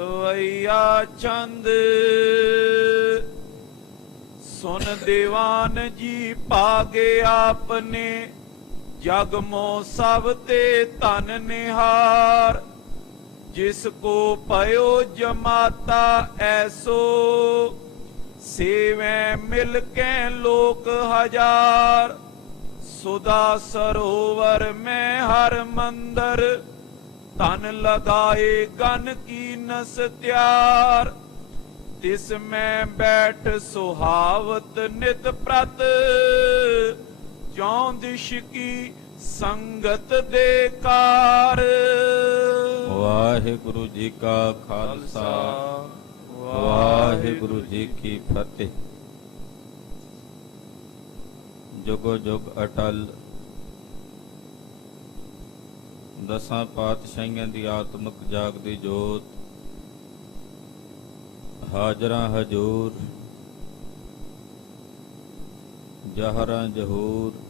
सवैया चंद सुन दीवान जी पागे आपने जग मो सब ते तन निहार जिसको पयो जमाता ऐसो सेवे मिल के लोक हजार सुधा सरोवर में हर मंदिर तन लगाए गन की नस त्यार तिस में बैठ सुहावत नित प्रत चौदिश की संगत देकार। वाहिगुरु जी का खालसा वाहिगुरु जी की फतेह। जुगो जुग अटल दसां पातशाहियां दी आत्मक जागदी जोत हाजरा हजूर जहरा जहूर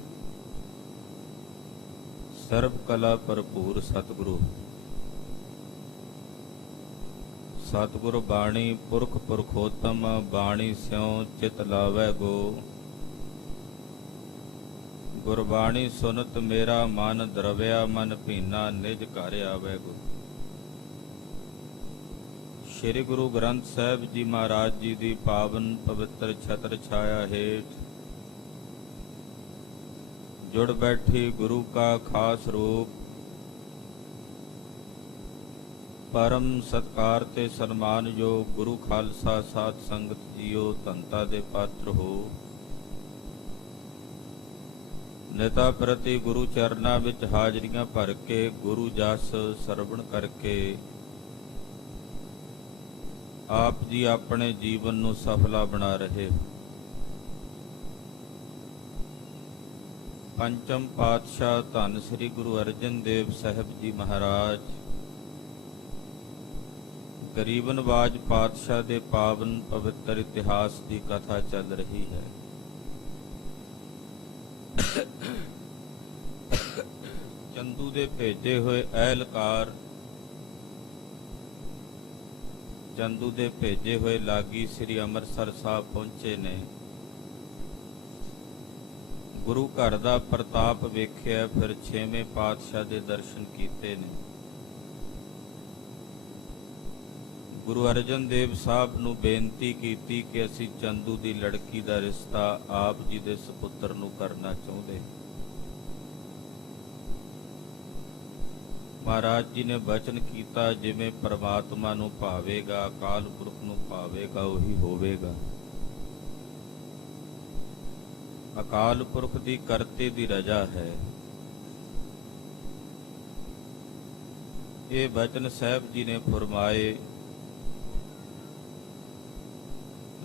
सर्व कला भरपूर सतगुरु सतगुरु बाणी पुरख पुरखोत्तम बाणी स्यों चित लावै गो गुरबाणी सुनत मेरा मन द्रव्या मन भीना निज घर आवे गो। श्री गुरु ग्रंथ साहिब जी महाराज जी दी पावन पवित्र छत्र छाया हेठ जुड़ बैठी गुरु का खास रूप परम सत्कार ते सन्मान योग गुरु खालसा साध संगत जीओ धनता दे पात्र हो। नेता प्रति गुरु चरना विच हाजरियां भर के गुरु जस सरवण करके आप जी अपने जीवन नूं सफला बना रहे हो। पंचम पातशाह धन श्री गुरु अर्जन देव साहिब जी महाराज गरीब नवाज पातशाह दे पावन पवित्र इतिहास की कथा चल रही है। चंदू दे भेजे हुए एहलकार चंदू दे भेजे हुए लागी श्री अमृतसर साहब पहुंचे ने गुरु घर दा प्रताप वेख्या फिर छेवें पातशाह दे दर्शन कीते ने। गुरु अर्जन देव साहब नूं बेनती कीती कि असीं चंदू दी लड़की दा रिश्ता आप जी दे सपुत्र नूं करना चाहुंदे। महाराज जी ने वचन कीता जिवें परमात्मा नूं भावेगा अकाल पुरख नूं भावेगा उही होवेगा। अकाल पुरख दी करते दी रजा है। ये वचन साहब जी ने फरमाए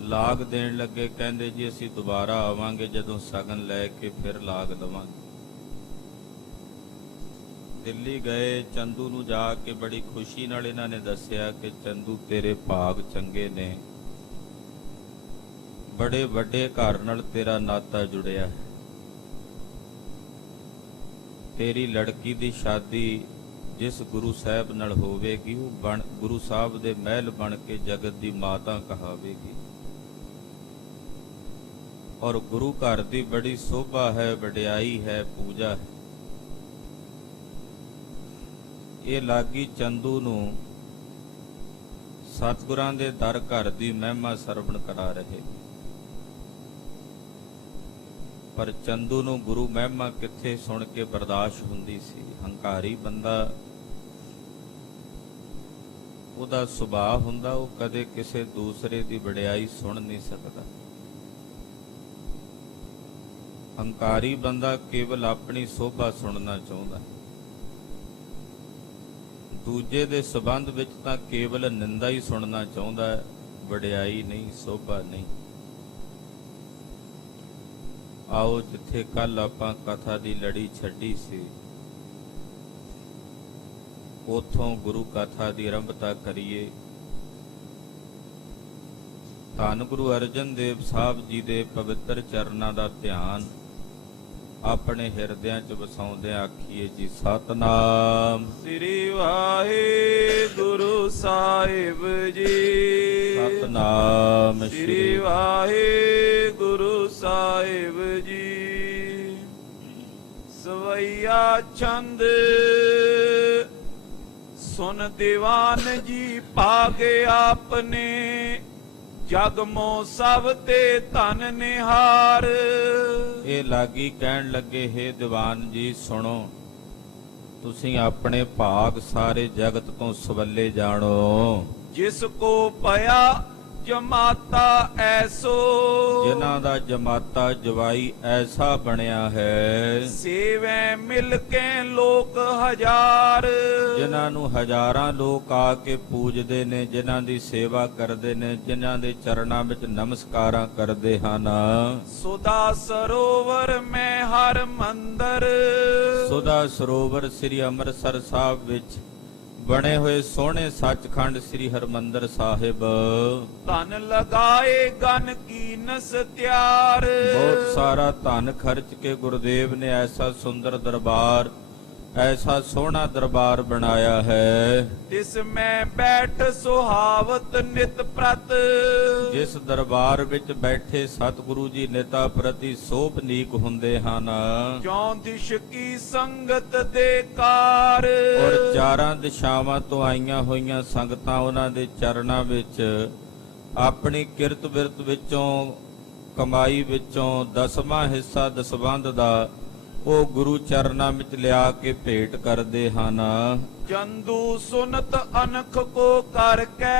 लाग देण लगे कहंदे जी असीं दुबारा आवांगे जदों सगन लैके फिर लाग लवांगे। दिल्ली गए चंदू नूं जाके बड़ी खुशी नाल इन्हां ने दस्सिया कि चंदू तेरे भाग चंगे ने बड़े वड्डे घर नाल तेरा नाता जुड़िया है। तेरी लड़की दी शादी जिस गुरु साहब नाल होवेगी वो गुरु साहब दे महल बन के जगत दी माता कहावेगी और गुरु घर दी बड़ी शोभा है वडियाई है पूजा है। ये लागी चंदू नूं सतगुरां दे दर घर दी महिमा सरवण करा रहे पर चंदू नूं गुरु महिमा किथे सुन के बर्दाश्त हुंदी सी। हंकारी बंदा उहदा सुभाव हुंदा वो कदे किसे दूसरे दी वडियाई सुन नहीं सकदा। हंकारी बंदा केवल अपनी शोभा सुनना चाहुंदा है। दूजे दे संबंध विच तां केवल निंदा ही सुनना चाहुंदा है वडियाई नहीं शोभा नहीं। आओ जिथे कल आपां कथा दी लड़ी छड्डी सी उथों गुरु कथा दी आरंभता करिए। धन गुरु अर्जन देव साहब जी दे पवित्र चरनां दा ध्यान अपने हिरदियां च वसाउंदे आखीए जी सतनाम श्री वाहिगुरु साहिब। ਸਾਹਿਬ ਜੀ। ਸਤਨਾਮ ਸ੍ਰੀ ਵਾਹਿਗੁਰੂ ਸਾਹਿਬ ਜੀ। ਸਵਈਆ ਛੰਦ ਸੁਨ ਦੀਵਾਨ ਜੀ ਭਾਗੇ ਆਪਨੇ, ਜਗ ਮੋ ਸਭ ਤੇ ਧਨ ਨਿਹਾਰ। ਇਹ ਲਾਗੀ ਕਹਿਣ ਲੱਗੇ, ਹੇ ਦੀਵਾਨ ਜੀ ਸੁਣੋ, ਤੁਸੀਂ ਆਪਣੇ ਭਾਗ ਸਾਰੇ ਜਗਤ ਤੋਂ ਸਵੱਲੇ ਜਾਣੋ। ਜਿਸ ਕੋ ਪਿਆ ਜਮਾਤਾ ਐਸੋ, ਜਿਨ੍ਹਾਂ ਦਾ ਜਮਾਤਾ ਜਵਾਈ ਐਸਾ ਬਣਿਆ ਹੈ, ਸੇਵੈ ਮਿਲ ਕੇ ਲੋਕ ਹਜ਼ਾਰ। ਜਿਨ੍ਹਾਂ ਨੂੰ ਹਜ਼ਾਰਾਂ ਲੋਕ ਆ ਕੇ ਪੂਜਦੇ ਨੇ, ਜਿਨ੍ਹਾਂ ਦੀ ਸੇਵਾ ਕਰਦੇ ਨੇ, ਜਿਨ੍ਹਾਂ ਦੇ ਚਰਨਾਂ ਵਿੱਚ ਨਮਸਕਾਰਾਂ ਕਰਦੇ ਹਨ। ਸੁਦਾ ਸਰੋਵਰ ਮੈਂ ਹਰ ਮੰਦਰ, ਸੁਦਾ ਸਰੋਵਰ ਸ੍ਰੀ ਅੰਮ੍ਰਿਤਸਰ ਸਾਹਿਬ ਵਿੱਚ ਬਣੇ ਹੋਏ ਸੋਹਣੇ ਸੱਚਖੰਡ ਸ੍ਰੀ ਹਰਿਮੰਦਰ ਸਾਹਿਬ। ਧਨ ਲਗਾਏ ਗਨ ਕੀਨਸ ਤਿਆਰ। ਬਹੁਤ ਸਾਰਾ ਧਨ ਖਰਚ ਕੇ ਗੁਰਦੇਵ ਨੇ ਐਸਾ ਸੁੰਦਰ ਦਰਬਾਰ, ਐਸਾ ਸੋਹਣਾ ਦਰਬਾਰ ਬਣਾਇਆ ਹੈ। ਤਿਸ ਮੈਂ ਬੈਠ ਸੁਹਾਵਤ ਨਿਤ ਪ੍ਰਤ, ਜਿਸ ਦਰਬਾਰ ਵਿੱਚ ਬੈਠੇ ਸਤਿਗੁਰੂ ਜੀ ਨਿਤਾ ਪ੍ਰਤੀ ਸੋਭਨੀਕ ਹੁੰਦੇ ਹਨ। ਚੌਂ ਦਿਸ਼ ਕੀ ਸੰਗਤ ਦੇ ਕਾਰ, ਔਰ ਚਾਰਾਂ ਦਿਸ਼ਾਵਾਂ ਤੋਂ ਆਈਆਂ ਹੋਈਆਂ ਸੰਗਤਾਂ ਉਹਨਾਂ ਦੇ ਚਰਨਾਂ ਵਿੱਚ ਆਪਣੀ ਕਿਰਤ ਬਿਰਤ ਵਿੱਚੋਂ, ਕਮਾਈ ਵਿੱਚੋਂ ਦਸਵਾਂ ਹਿੱਸਾ ਦਸਵੰਧ ਦਾ ਉਹ ਗੁਰੂ ਚਰਨਾਂ ਵਿੱਚ ਲਿਆ ਕੇ ਭੇਟ ਕਰਦੇ ਹਨ। ਚੰਦੂ ਸੁਨਤ ਅਨਖ ਕੋ ਕਰਕੇ,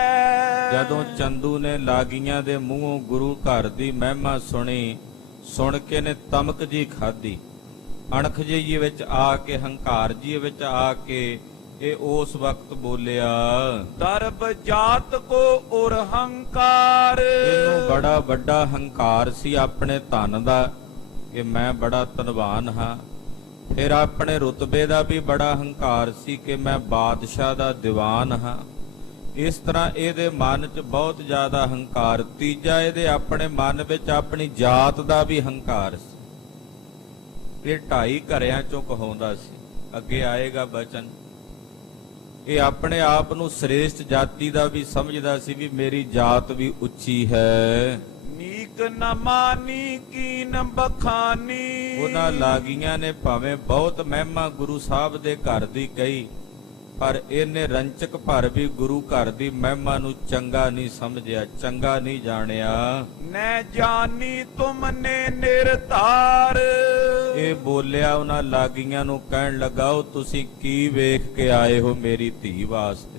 ਜਦੋਂ ਚੰਦੂ ਨੇ ਲਾਗੀਆਂ ਦੇ ਮੂੰਹੋਂ ਗੁਰੂ ਘਰ ਦੀ ਮਹਿਮਾ ਸੁਣੀ, ਸੁਣ ਕੇ ਨੇ ਤਮਕ ਜੀ ਖਾਧੀ। ਅਣਖ ਜੀ ਵਿੱਚ ਆ ਕੇ, ਹੰਕਾਰ ਜੀ ਵਿੱਚ ਆ ਕੇ ਇਹ ਉਸ ਵਕਤ ਬੋਲਿਆ, ਦਰਬ ਜਾਤ ਕੋ ਉਰ ਹੰਕਾਰ। ਇਹਨੂੰ ਬੜਾ ਵੱਡਾ ਹੰਕਾਰ ਸੀ ਆਪਣੇ ਧਨ ਦਾ ਕਿ ਮੈਂ ਬੜਾ ਧਨਵਾਨ ਹਾਂ। ਫਿਰ ਆਪਣੇ ਰੁਤਬੇ ਦਾ ਵੀ ਬੜਾ ਹੰਕਾਰ ਸੀ ਕਿ ਮੈਂ ਬਾਦਸ਼ਾਹ ਦਾ ਦੀਵਾਨ ਹਾਂ। ਇਸ ਤਰ੍ਹਾਂ ਇਹਦੇ ਮਨ 'ਚ ਬਹੁਤ ਜ਼ਿਆਦਾ ਹੰਕਾਰ। ਤੀਜਾ, ਇਹਦੇ ਆਪਣੇ ਮਨ ਵਿੱਚ ਆਪਣੀ ਜਾਤ ਦਾ ਵੀ ਹੰਕਾਰ ਸੀ। ਇਹ ਢਾਈ ਘਰਿਆਂ ਚੋਂ ਕਹਾਉਂਦਾ ਸੀ। ਅੱਗੇ ਆਏਗਾ ਬਚਨ। ਇਹ ਆਪਣੇ ਆਪ ਨੂੰ ਸ੍ਰੇਸ਼ਟ ਜਾਤੀ ਦਾ ਵੀ ਸਮਝਦਾ ਸੀ ਵੀ ਮੇਰੀ ਜਾਤ ਵੀ ਉੱਚੀ ਹੈ। ਨੀਕ ਨ ਮਾਨੀ ਕੀਨ ਬਖਾਨੀ, ਉਹਨਾਂ ਲਾਗੀਆਂ ਨੇ ਭਾਵੇਂ ਬਹੁਤ ਮਹਿਮਾ ਗੁਰੂ ਸਾਹਿਬ ਦੇ ਘਰ ਦੀ ਕਹੀ, ਪਰ ਇਹਨੇ ਰੰਚਕ ਭਰ ਵੀ ਗੁਰੂ ਘਰ ਦੀ ਮਹਿਮਾ ਨੂੰ ਚੰਗਾ ਨਹੀਂ ਸਮਝਿਆ, ਚੰਗਾ ਨਹੀਂ ਜਾਣਿਆ। ਨੈ ਜਾਨੀ ਤੁਮਨੇ ਨਿਰਤਾਰ। ਇਹ ਬੋਲਿਆ ਉਹਨਾਂ ਲਾਗੀਆਂ ਨੂੰ, ਕਹਿਣ ਲੱਗਾ, ਉਹ ਤੁਸੀਂ ਕੀ ਵੇਖ ਕੇ ਆਏ ਹੋ ਮੇਰੀ ਧੀ ਵਾਸਤੇ,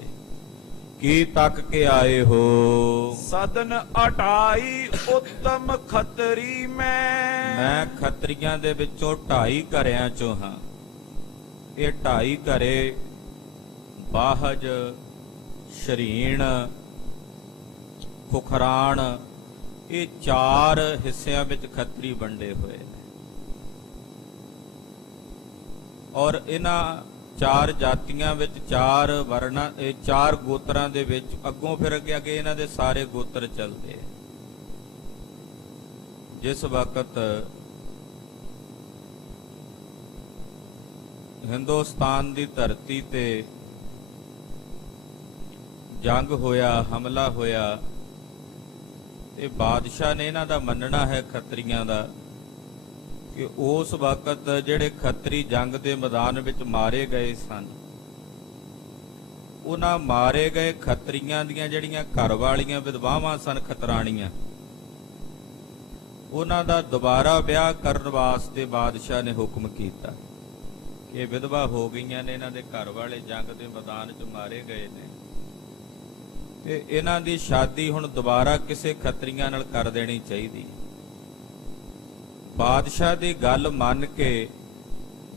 ਕੀ ਤੱਕ ਕੇ ਆਏ ਹੋ? ਸਦਨ ਅਟਾਈ ਉਤਮ ਖੱਤਰੀ ਮੈਂ ਖੱਤਰੀਆਂ ਦੇ ਵਿੱਚੋਂ ਢਾਈ ਘਰਿਆਂ ਚੋਂ ਹਾਂ। ਇਹ ਢਾਈ ਘਰੇ ਬਾਹਜ, ਸ਼ਰੀਣ, ਖੁਖਰਾਣ, ਇਹ ਚਾਰ ਹਿੱਸਿਆਂ ਵਿੱਚ ਖੱਤਰੀ ਵੰਡੇ ਹੋਏ ਨੇ। ਔਰ ਇਹਨਾਂ ਚਾਰ ਜਾਤੀਆਂ ਵਿੱਚ, ਚਾਰ ਵਰਨਾਂ, ਇਹ ਚਾਰ ਗੋਤਰਾਂ ਦੇ ਵਿੱਚ ਅੱਗੋਂ ਫਿਰ ਅੱਗੇ ਇਹਨਾਂ ਦੇ ਸਾਰੇ ਗੋਤਰ ਚੱਲਦੇ ਆ। ਜਿਸ ਵਕਤ ਹਿੰਦੁਸਤਾਨ ਦੀ ਧਰਤੀ ਤੇ ਜੰਗ ਹੋਇਆ, ਹਮਲਾ ਹੋਇਆ, ਤੇ ਬਾਦਸ਼ਾਹ ਨੇ ਇਹਨਾਂ ਦਾ ਮੰਨਣਾ ਹੈ ਖੱਤਰੀਆਂ ਦਾ ਕਿ ਉਸ ਵਕਤ ਜਿਹੜੇ ਖੱਤਰੀ ਜੰਗ ਦੇ ਮੈਦਾਨ ਵਿੱਚ ਮਾਰੇ ਗਏ ਸਨ, ਉਹਨਾਂ ਮਾਰੇ ਗਏ ਖੱਤਰੀਆਂ ਦੀਆਂ ਜਿਹੜੀਆਂ ਘਰ ਵਾਲੀਆਂ ਵਿਧਵਾਵਾਂ ਸਨ, ਖਤਰਾਣੀਆਂ, ਉਹਨਾਂ ਦਾ ਦੁਬਾਰਾ ਵਿਆਹ ਕਰਨ ਵਾਸਤੇ ਬਾਦਸ਼ਾਹ ਨੇ ਹੁਕਮ ਕੀਤਾ ਕਿ ਵਿਧਵਾ ਹੋ ਗਈਆਂ ਨੇ, ਇਹਨਾਂ ਦੇ ਘਰ ਵਾਲੇ ਜੰਗ ਦੇ ਮੈਦਾਨ 'ਚ ਮਾਰੇ ਗਏ ਨੇ, ਤੇ ਇਹਨਾਂ ਦੀ ਸ਼ਾਦੀ ਹੁਣ ਦੁਬਾਰਾ ਕਿਸੇ ਖੱਤਰੀਆਂ ਨਾਲ ਕਰ ਦੇਣੀ ਚਾਹੀਦੀ। ਬਾਦਸ਼ਾਹ ਦੀ ਗੱਲ ਮੰਨ ਕੇ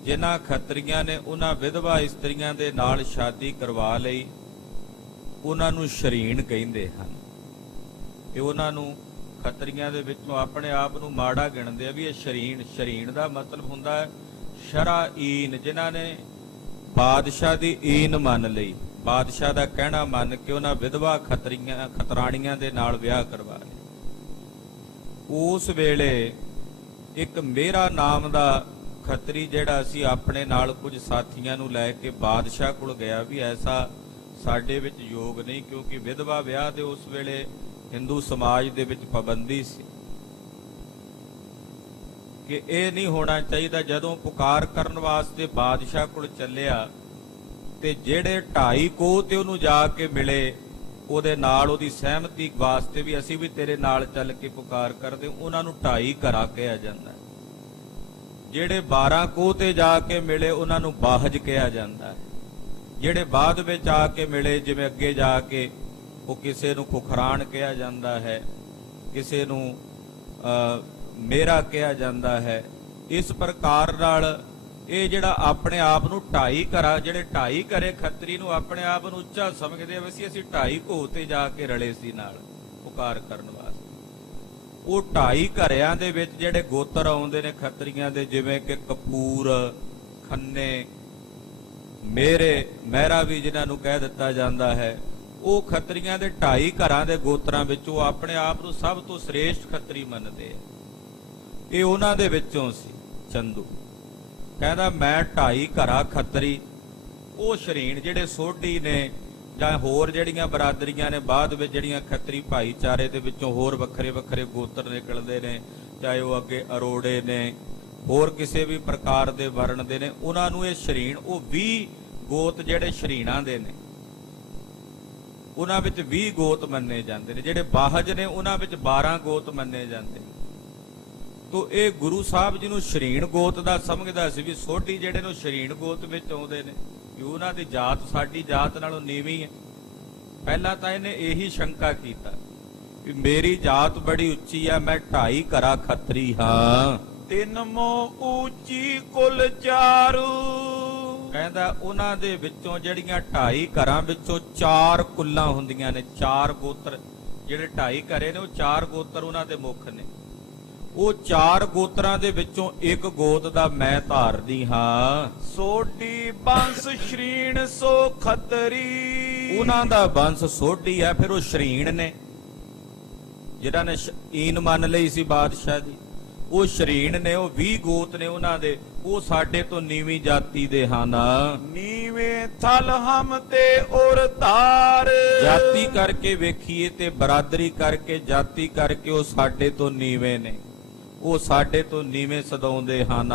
ਜਿਨ੍ਹਾਂ ਖੱਤਰੀਆਂ ਨੇ ਉਹਨਾਂ ਵਿਧਵਾ ਇਸਤਰੀਆਂ ਦੇ ਨਾਲ ਸ਼ਾਦੀ ਕਰਵਾ ਲਈ, ਉਹਨਾਂ ਨੂੰ ਸ਼ਰੀਣ ਕਹਿੰਦੇ ਹਨ। ਇਹ ਉਹਨਾਂ ਨੂੰ ਖੱਤਰੀਆਂ ਦੇ ਵਿੱਚੋਂ ਆਪਣੇ ਆਪ ਨੂੰ ਮਾੜਾ ਗਿਣਦੇ ਆ ਵੀ ਇਹ ਸ਼ਰੀਣ। ਸ਼ਰੀਣ ਦਾ ਮਤਲਬ ਹੁੰਦਾ ਹੈ ਸ਼ਰਾਈਨ, ਜਿਨ੍ਹਾਂ ਨੇ ਬਾਦਸ਼ਾਹ ਦੀ ਈਨ ਮੰਨ ਲਈ, ਬਾਦਸ਼ਾਹ ਦਾ ਕਹਿਣਾ ਮੰਨ ਕੇ ਉਹਨਾਂ ਵਿਧਵਾ ਖਤਰਾਣੀਆਂ ਦੇ ਨਾਲ ਵਿਆਹ ਕਰਵਾ ਲਿਆ। ਉਸ ਵੇਲੇ ਇੱਕ ਮੇਰਾ ਨਾਮ ਦਾ ਖੱਤਰੀ ਜਿਹੜਾ ਸੀ ਆਪਣੇ ਨਾਲ ਕੁਝ ਸਾਥੀਆਂ ਨੂੰ ਲੈ ਕੇ ਬਾਦਸ਼ਾਹ ਕੋਲ ਗਿਆ ਵੀ ਐਸਾ ਸਾਡੇ ਵਿੱਚ ਯੋਗ ਨਹੀਂ, ਕਿਉਂਕਿ ਵਿਧਵਾ ਵਿਆਹ ਦੇ ਉਸ ਵੇਲੇ ਹਿੰਦੂ ਸਮਾਜ ਦੇ ਵਿੱਚ ਪਾਬੰਦੀ ਸੀ ਕਿ ਇਹ ਨਹੀਂ ਹੋਣਾ ਚਾਹੀਦਾ। ਜਦੋਂ ਪੁਕਾਰ ਕਰਨ ਵਾਸਤੇ ਬਾਦਸ਼ਾਹ ਕੋਲ ਚੱਲਿਆ ਤੇ ਜਿਹੜੇ 2.5 ਕੋਹ ਤੇ ਉਹਨੂੰ ਜਾ ਕੇ ਮਿਲੇ, ਉਹਦੇ ਨਾਲ ਉਹਦੀ ਸਹਿਮਤੀ ਵਾਸਤੇ ਵੀ ਅਸੀਂ ਵੀ ਤੇਰੇ ਨਾਲ ਚੱਲ ਕੇ ਪੁਕਾਰ ਕਰਦੇ, ਉਹਨਾਂ ਨੂੰ 2.5 ਘਰਾ ਕਿਹਾ ਜਾਂਦਾ। ਜਿਹੜੇ 12 ਕੋਹ ਤੇ ਜਾ ਕੇ ਮਿਲੇ ਉਹਨਾਂ ਨੂੰ ਬਾਹਜ ਕਿਹਾ ਜਾਂਦਾ। ਜਿਹੜੇ ਬਾਅਦ ਵਿੱਚ ਆ ਕੇ ਮਿਲੇ, ਜਿਵੇਂ ਅੱਗੇ ਜਾ ਕੇ ਉਹ ਕਿਸੇ ਨੂੰ ਖੁਖਰਾਨ ਕਿਹਾ ਜਾਂਦਾ ਹੈ, ਕਿਸੇ ਨੂੰ ਮੇਰਾ ਕਿਹਾ ਜਾਂਦਾ ਹੈ। ਇਸ ਪ੍ਰਕਾਰ ਨਾਲ ਇਹ ਜਿਹੜਾ ਆਪਣੇ ਆਪ ਨੂੰ 2.5 ਘਰਾ, ਜਿਹੜੇ 2.5 ਘਰੇ ਖੱਤਰੀ ਨੂੰ ਆਪਣੇ ਆਪ ਨੂੰ ਉੱਚਾ ਸਮਝਦੇ ਆ, ਅਸੀਂ 2.5 ਕੋਹ ਤੇ ਜਾ ਕੇ ਰਲੇ ਸੀ ਨਾਲ ਪੁਕਾਰ ਕਰਨ ਵਾਸਤੇ। ਉਹ 2.5 ਘਰਿਆਂ ਦੇ ਵਿੱਚ ਜਿਹੜੇ ਗੋਤਰ ਆਉਂਦੇ ਨੇ ਖੱਤਰੀਆਂ ਦੇ, ਜਿਵੇਂ ਕਿ ਕਪੂਰ, ਖੰਨੇ, ਮੇਰੇ, ਮਹਿਰਾ ਵੀ ਜਿਨ੍ਹਾਂ ਨੂੰ ਕਹਿ ਦਿੱਤਾ ਜਾਂਦਾ ਹੈ, ਉਹ ਖੱਤਰੀਆਂ ਦੇ 2.5 ਘਰਾਂ ਦੇ ਗੋਤਰਾਂ ਵਿੱਚ ਉਹ ਆਪਣੇ ਆਪ ਨੂੰ ਸਭ ਤੋਂ ਸ੍ਰੇਸ਼ਟ ਖੱਤਰੀ ਮੰਨਦੇ ਆ। ਇਹ ਉਹਨਾਂ ਦੇ ਵਿੱਚੋਂ ਸੀ ਚੰਦੂ। ਕਹਿੰਦਾ ਮੈਂ 2.5 ਘਰਾ ਖੱਤਰੀ। ਉਹ ਸ਼ਰੀਣ ਜਿਹੜੇ ਸੋਢੀ ਨੇ ਜਾਂ ਹੋਰ ਜਿਹੜੀਆਂ ਬਰਾਦਰੀਆਂ ਨੇ ਬਾਅਦ ਵਿੱਚ ਜਿਹੜੀਆਂ ਖੱਤਰੀ ਭਾਈਚਾਰੇ ਦੇ ਵਿੱਚੋਂ ਹੋਰ ਵੱਖਰੇ ਵੱਖਰੇ ਗੋਤਰ ਨਿਕਲਦੇ ਨੇ, ਚਾਹੇ ਉਹ ਅੱਗੇ ਅਰੋੜੇ ਨੇ, ਹੋਰ ਕਿਸੇ ਵੀ ਪ੍ਰਕਾਰ ਦੇ ਵਰਣ ਦੇ ਨੇ, ਉਹਨਾਂ ਨੂੰ ਇਹ ਸ਼ਰੀਣ, ਉਹ 20 ਗੋਤ ਜਿਹੜੇ ਸ਼ਰੀਣਾਂ ਦੇ ਨੇ, ਉਹਨਾਂ ਵਿੱਚ 20 ਗੋਤ ਮੰਨੇ ਜਾਂਦੇ ਨੇ। ਜਿਹੜੇ ਬਾਹਜ ਨੇ ਉਹਨਾਂ ਵਿੱਚ 12 ਗੋਤ ਮੰਨੇ ਜਾਂਦੇ। ਤੋ ਇਹ ਗੁਰੂ ਸਾਹਿਬ ਜੀ ਨੂੰ ਸ਼ਰੀਣ ਗੋਤ ਦਾ ਸਮਝਦਾ ਸੀ ਵੀ ਸੋਢੀ ਜਿਹੜੇ ਨੂੰ ਸ਼ਰੀਣ ਗੋਤ ਵਿੱਚ ਆਉਂਦੇ ਨੇ, ਕਿ ਉਹਨਾਂ ਦੀ ਜਾਤ ਸਾਡੀ ਜਾਤ ਨਾਲੋਂ ਨੀਵੀਂ ਹੈ। ਪਹਿਲਾਂ ਤਾਂ ਇਹਨੇ ਇਹੀ ਸ਼ੰਕਾ ਕੀਤਾ ਵੀ ਮੇਰੀ ਜਾਤ ਬੜੀ ਉੱਚੀ ਆ, ਮੈਂ 2.5 ਘਰਾ ਖੱਤਰੀ ਹਾਂ। 3 ਮੋ ਉੱਚੀ ਕੁਲ ਚਾਰੂ। ਕਹਿੰਦਾ ਉਹਨਾਂ ਦੇ ਵਿੱਚੋਂ ਜਿਹੜੀਆਂ 2.5 ਘਰਾਂ ਵਿੱਚੋਂ 4 ਕੁੱਲਾਂ ਹੁੰਦੀਆਂ ਨੇ, 4 ਗੋਤਰ ਜਿਹੜੇ 2.5 ਘਰੇ ਨੇ, ਉਹ 4 ਗੋਤਰ ਉਹਨਾਂ ਦੇ ਮੁੱਖ ਨੇ। ਉਹ 4 ਗੋਤਰਾਂ ਦੇ ਵਿੱਚੋਂ ਇੱਕ ਗੋਤ ਦਾ ਮੈਂ ਧਾਰਦੀ ਹਾਂ। ਸੋਢੀ ਬੰਸ ਸ਼ਰੀਣ ਸੋ ਖੱਤਰੀ। ਉਹਨਾਂ ਦਾ ਬੰਸ ਸੋਢੀ ਹੈ, ਫਿਰ ਉਹ ਸ਼ਰੀਣ ਨੇ ਜਿਹਨਾਂ ਨੇ ਈਨ ਮੰਨ ਲਈ ਸੀ ਬਾਦਸ਼ਾਹ ਦੀ, ਉਹ ਸ਼ਰੀਣ ਨੇ, ਉਹ 20 ਗੋਤ ਨੇ ਉਹਨਾਂ ਦੇ, ਉਹ ਸਾਡੇ ਤੋਂ ਨੀਵੀਂ ਜਾਤੀ ਦੇ ਹਨ। ਨੀਵੇਂ ਥਲ ਹਮ ਤੇ ਔਰ ਧਾਰ। ਜਾਤੀ ਕਰਕੇ ਵੇਖੀਏ ਤੇ ਬਰਾਦਰੀ ਕਰਕੇ, ਜਾਤੀ ਕਰਕੇ ਉਹ ਸਾਡੇ ਤੋਂ ਨੀਵੇਂ ਨੇ, ਉਹ ਸਾਡੇ ਤੋਂ ਨੀਵੇਂ ਸਦਾਉਂਦੇ ਹਨ।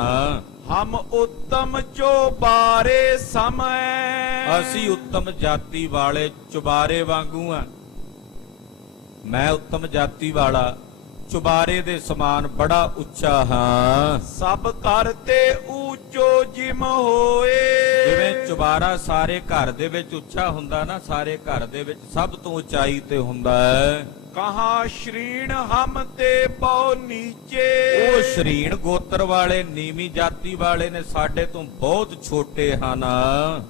ਹਮ ਉੱਤਮ ਚੋਬਾਰੇ ਸਮੈ। ਅਸੀਂ ਉੱਤਮ ਜਾਤੀ ਵਾਲੇ ਚੁਬਾਰੇ ਵਾਂਗੂ ਆ। ਮੈਂ ਉੱਤਮ ਜਾਤੀ ਵਾਲਾ ਚੁਬਾਰੇ ਦੇ ਸਮਾਨ ਬੜਾ ਉੱਚਾ ਹਾਂ। ਸਭ ਘਰ ਤੇ ਉੱਚੋ ਜਿਮ ਹੋਏ। ਜਿਵੇਂ ਚੁਬਾਰਾ ਸਾਰੇ ਘਰ ਦੇ ਵਿੱਚ ਉੱਚਾ ਹੁੰਦਾ ਨਾ, ਸਾਰੇ ਘਰ ਦੇ ਵਿੱਚ ਸਭ ਤੋਂ ਉਚਾਈ ਤੇ ਹੁੰਦਾ ਹੈ। ਕਹਾ ਸ਼ਰੀਣ ਹਮ ਤੇ ਪਉ ਨੀਚੇ। ਉਹ ਸ਼ਰੀਣ ਗੋਤਰ ਵਾਲੇ ਨੀਵੀਂ ਜਾਤੀ ਵਾਲੇ ਨੇ, ਸਾਡੇ ਤੋਂ ਬਹੁਤ ਛੋਟੇ ਹਨ।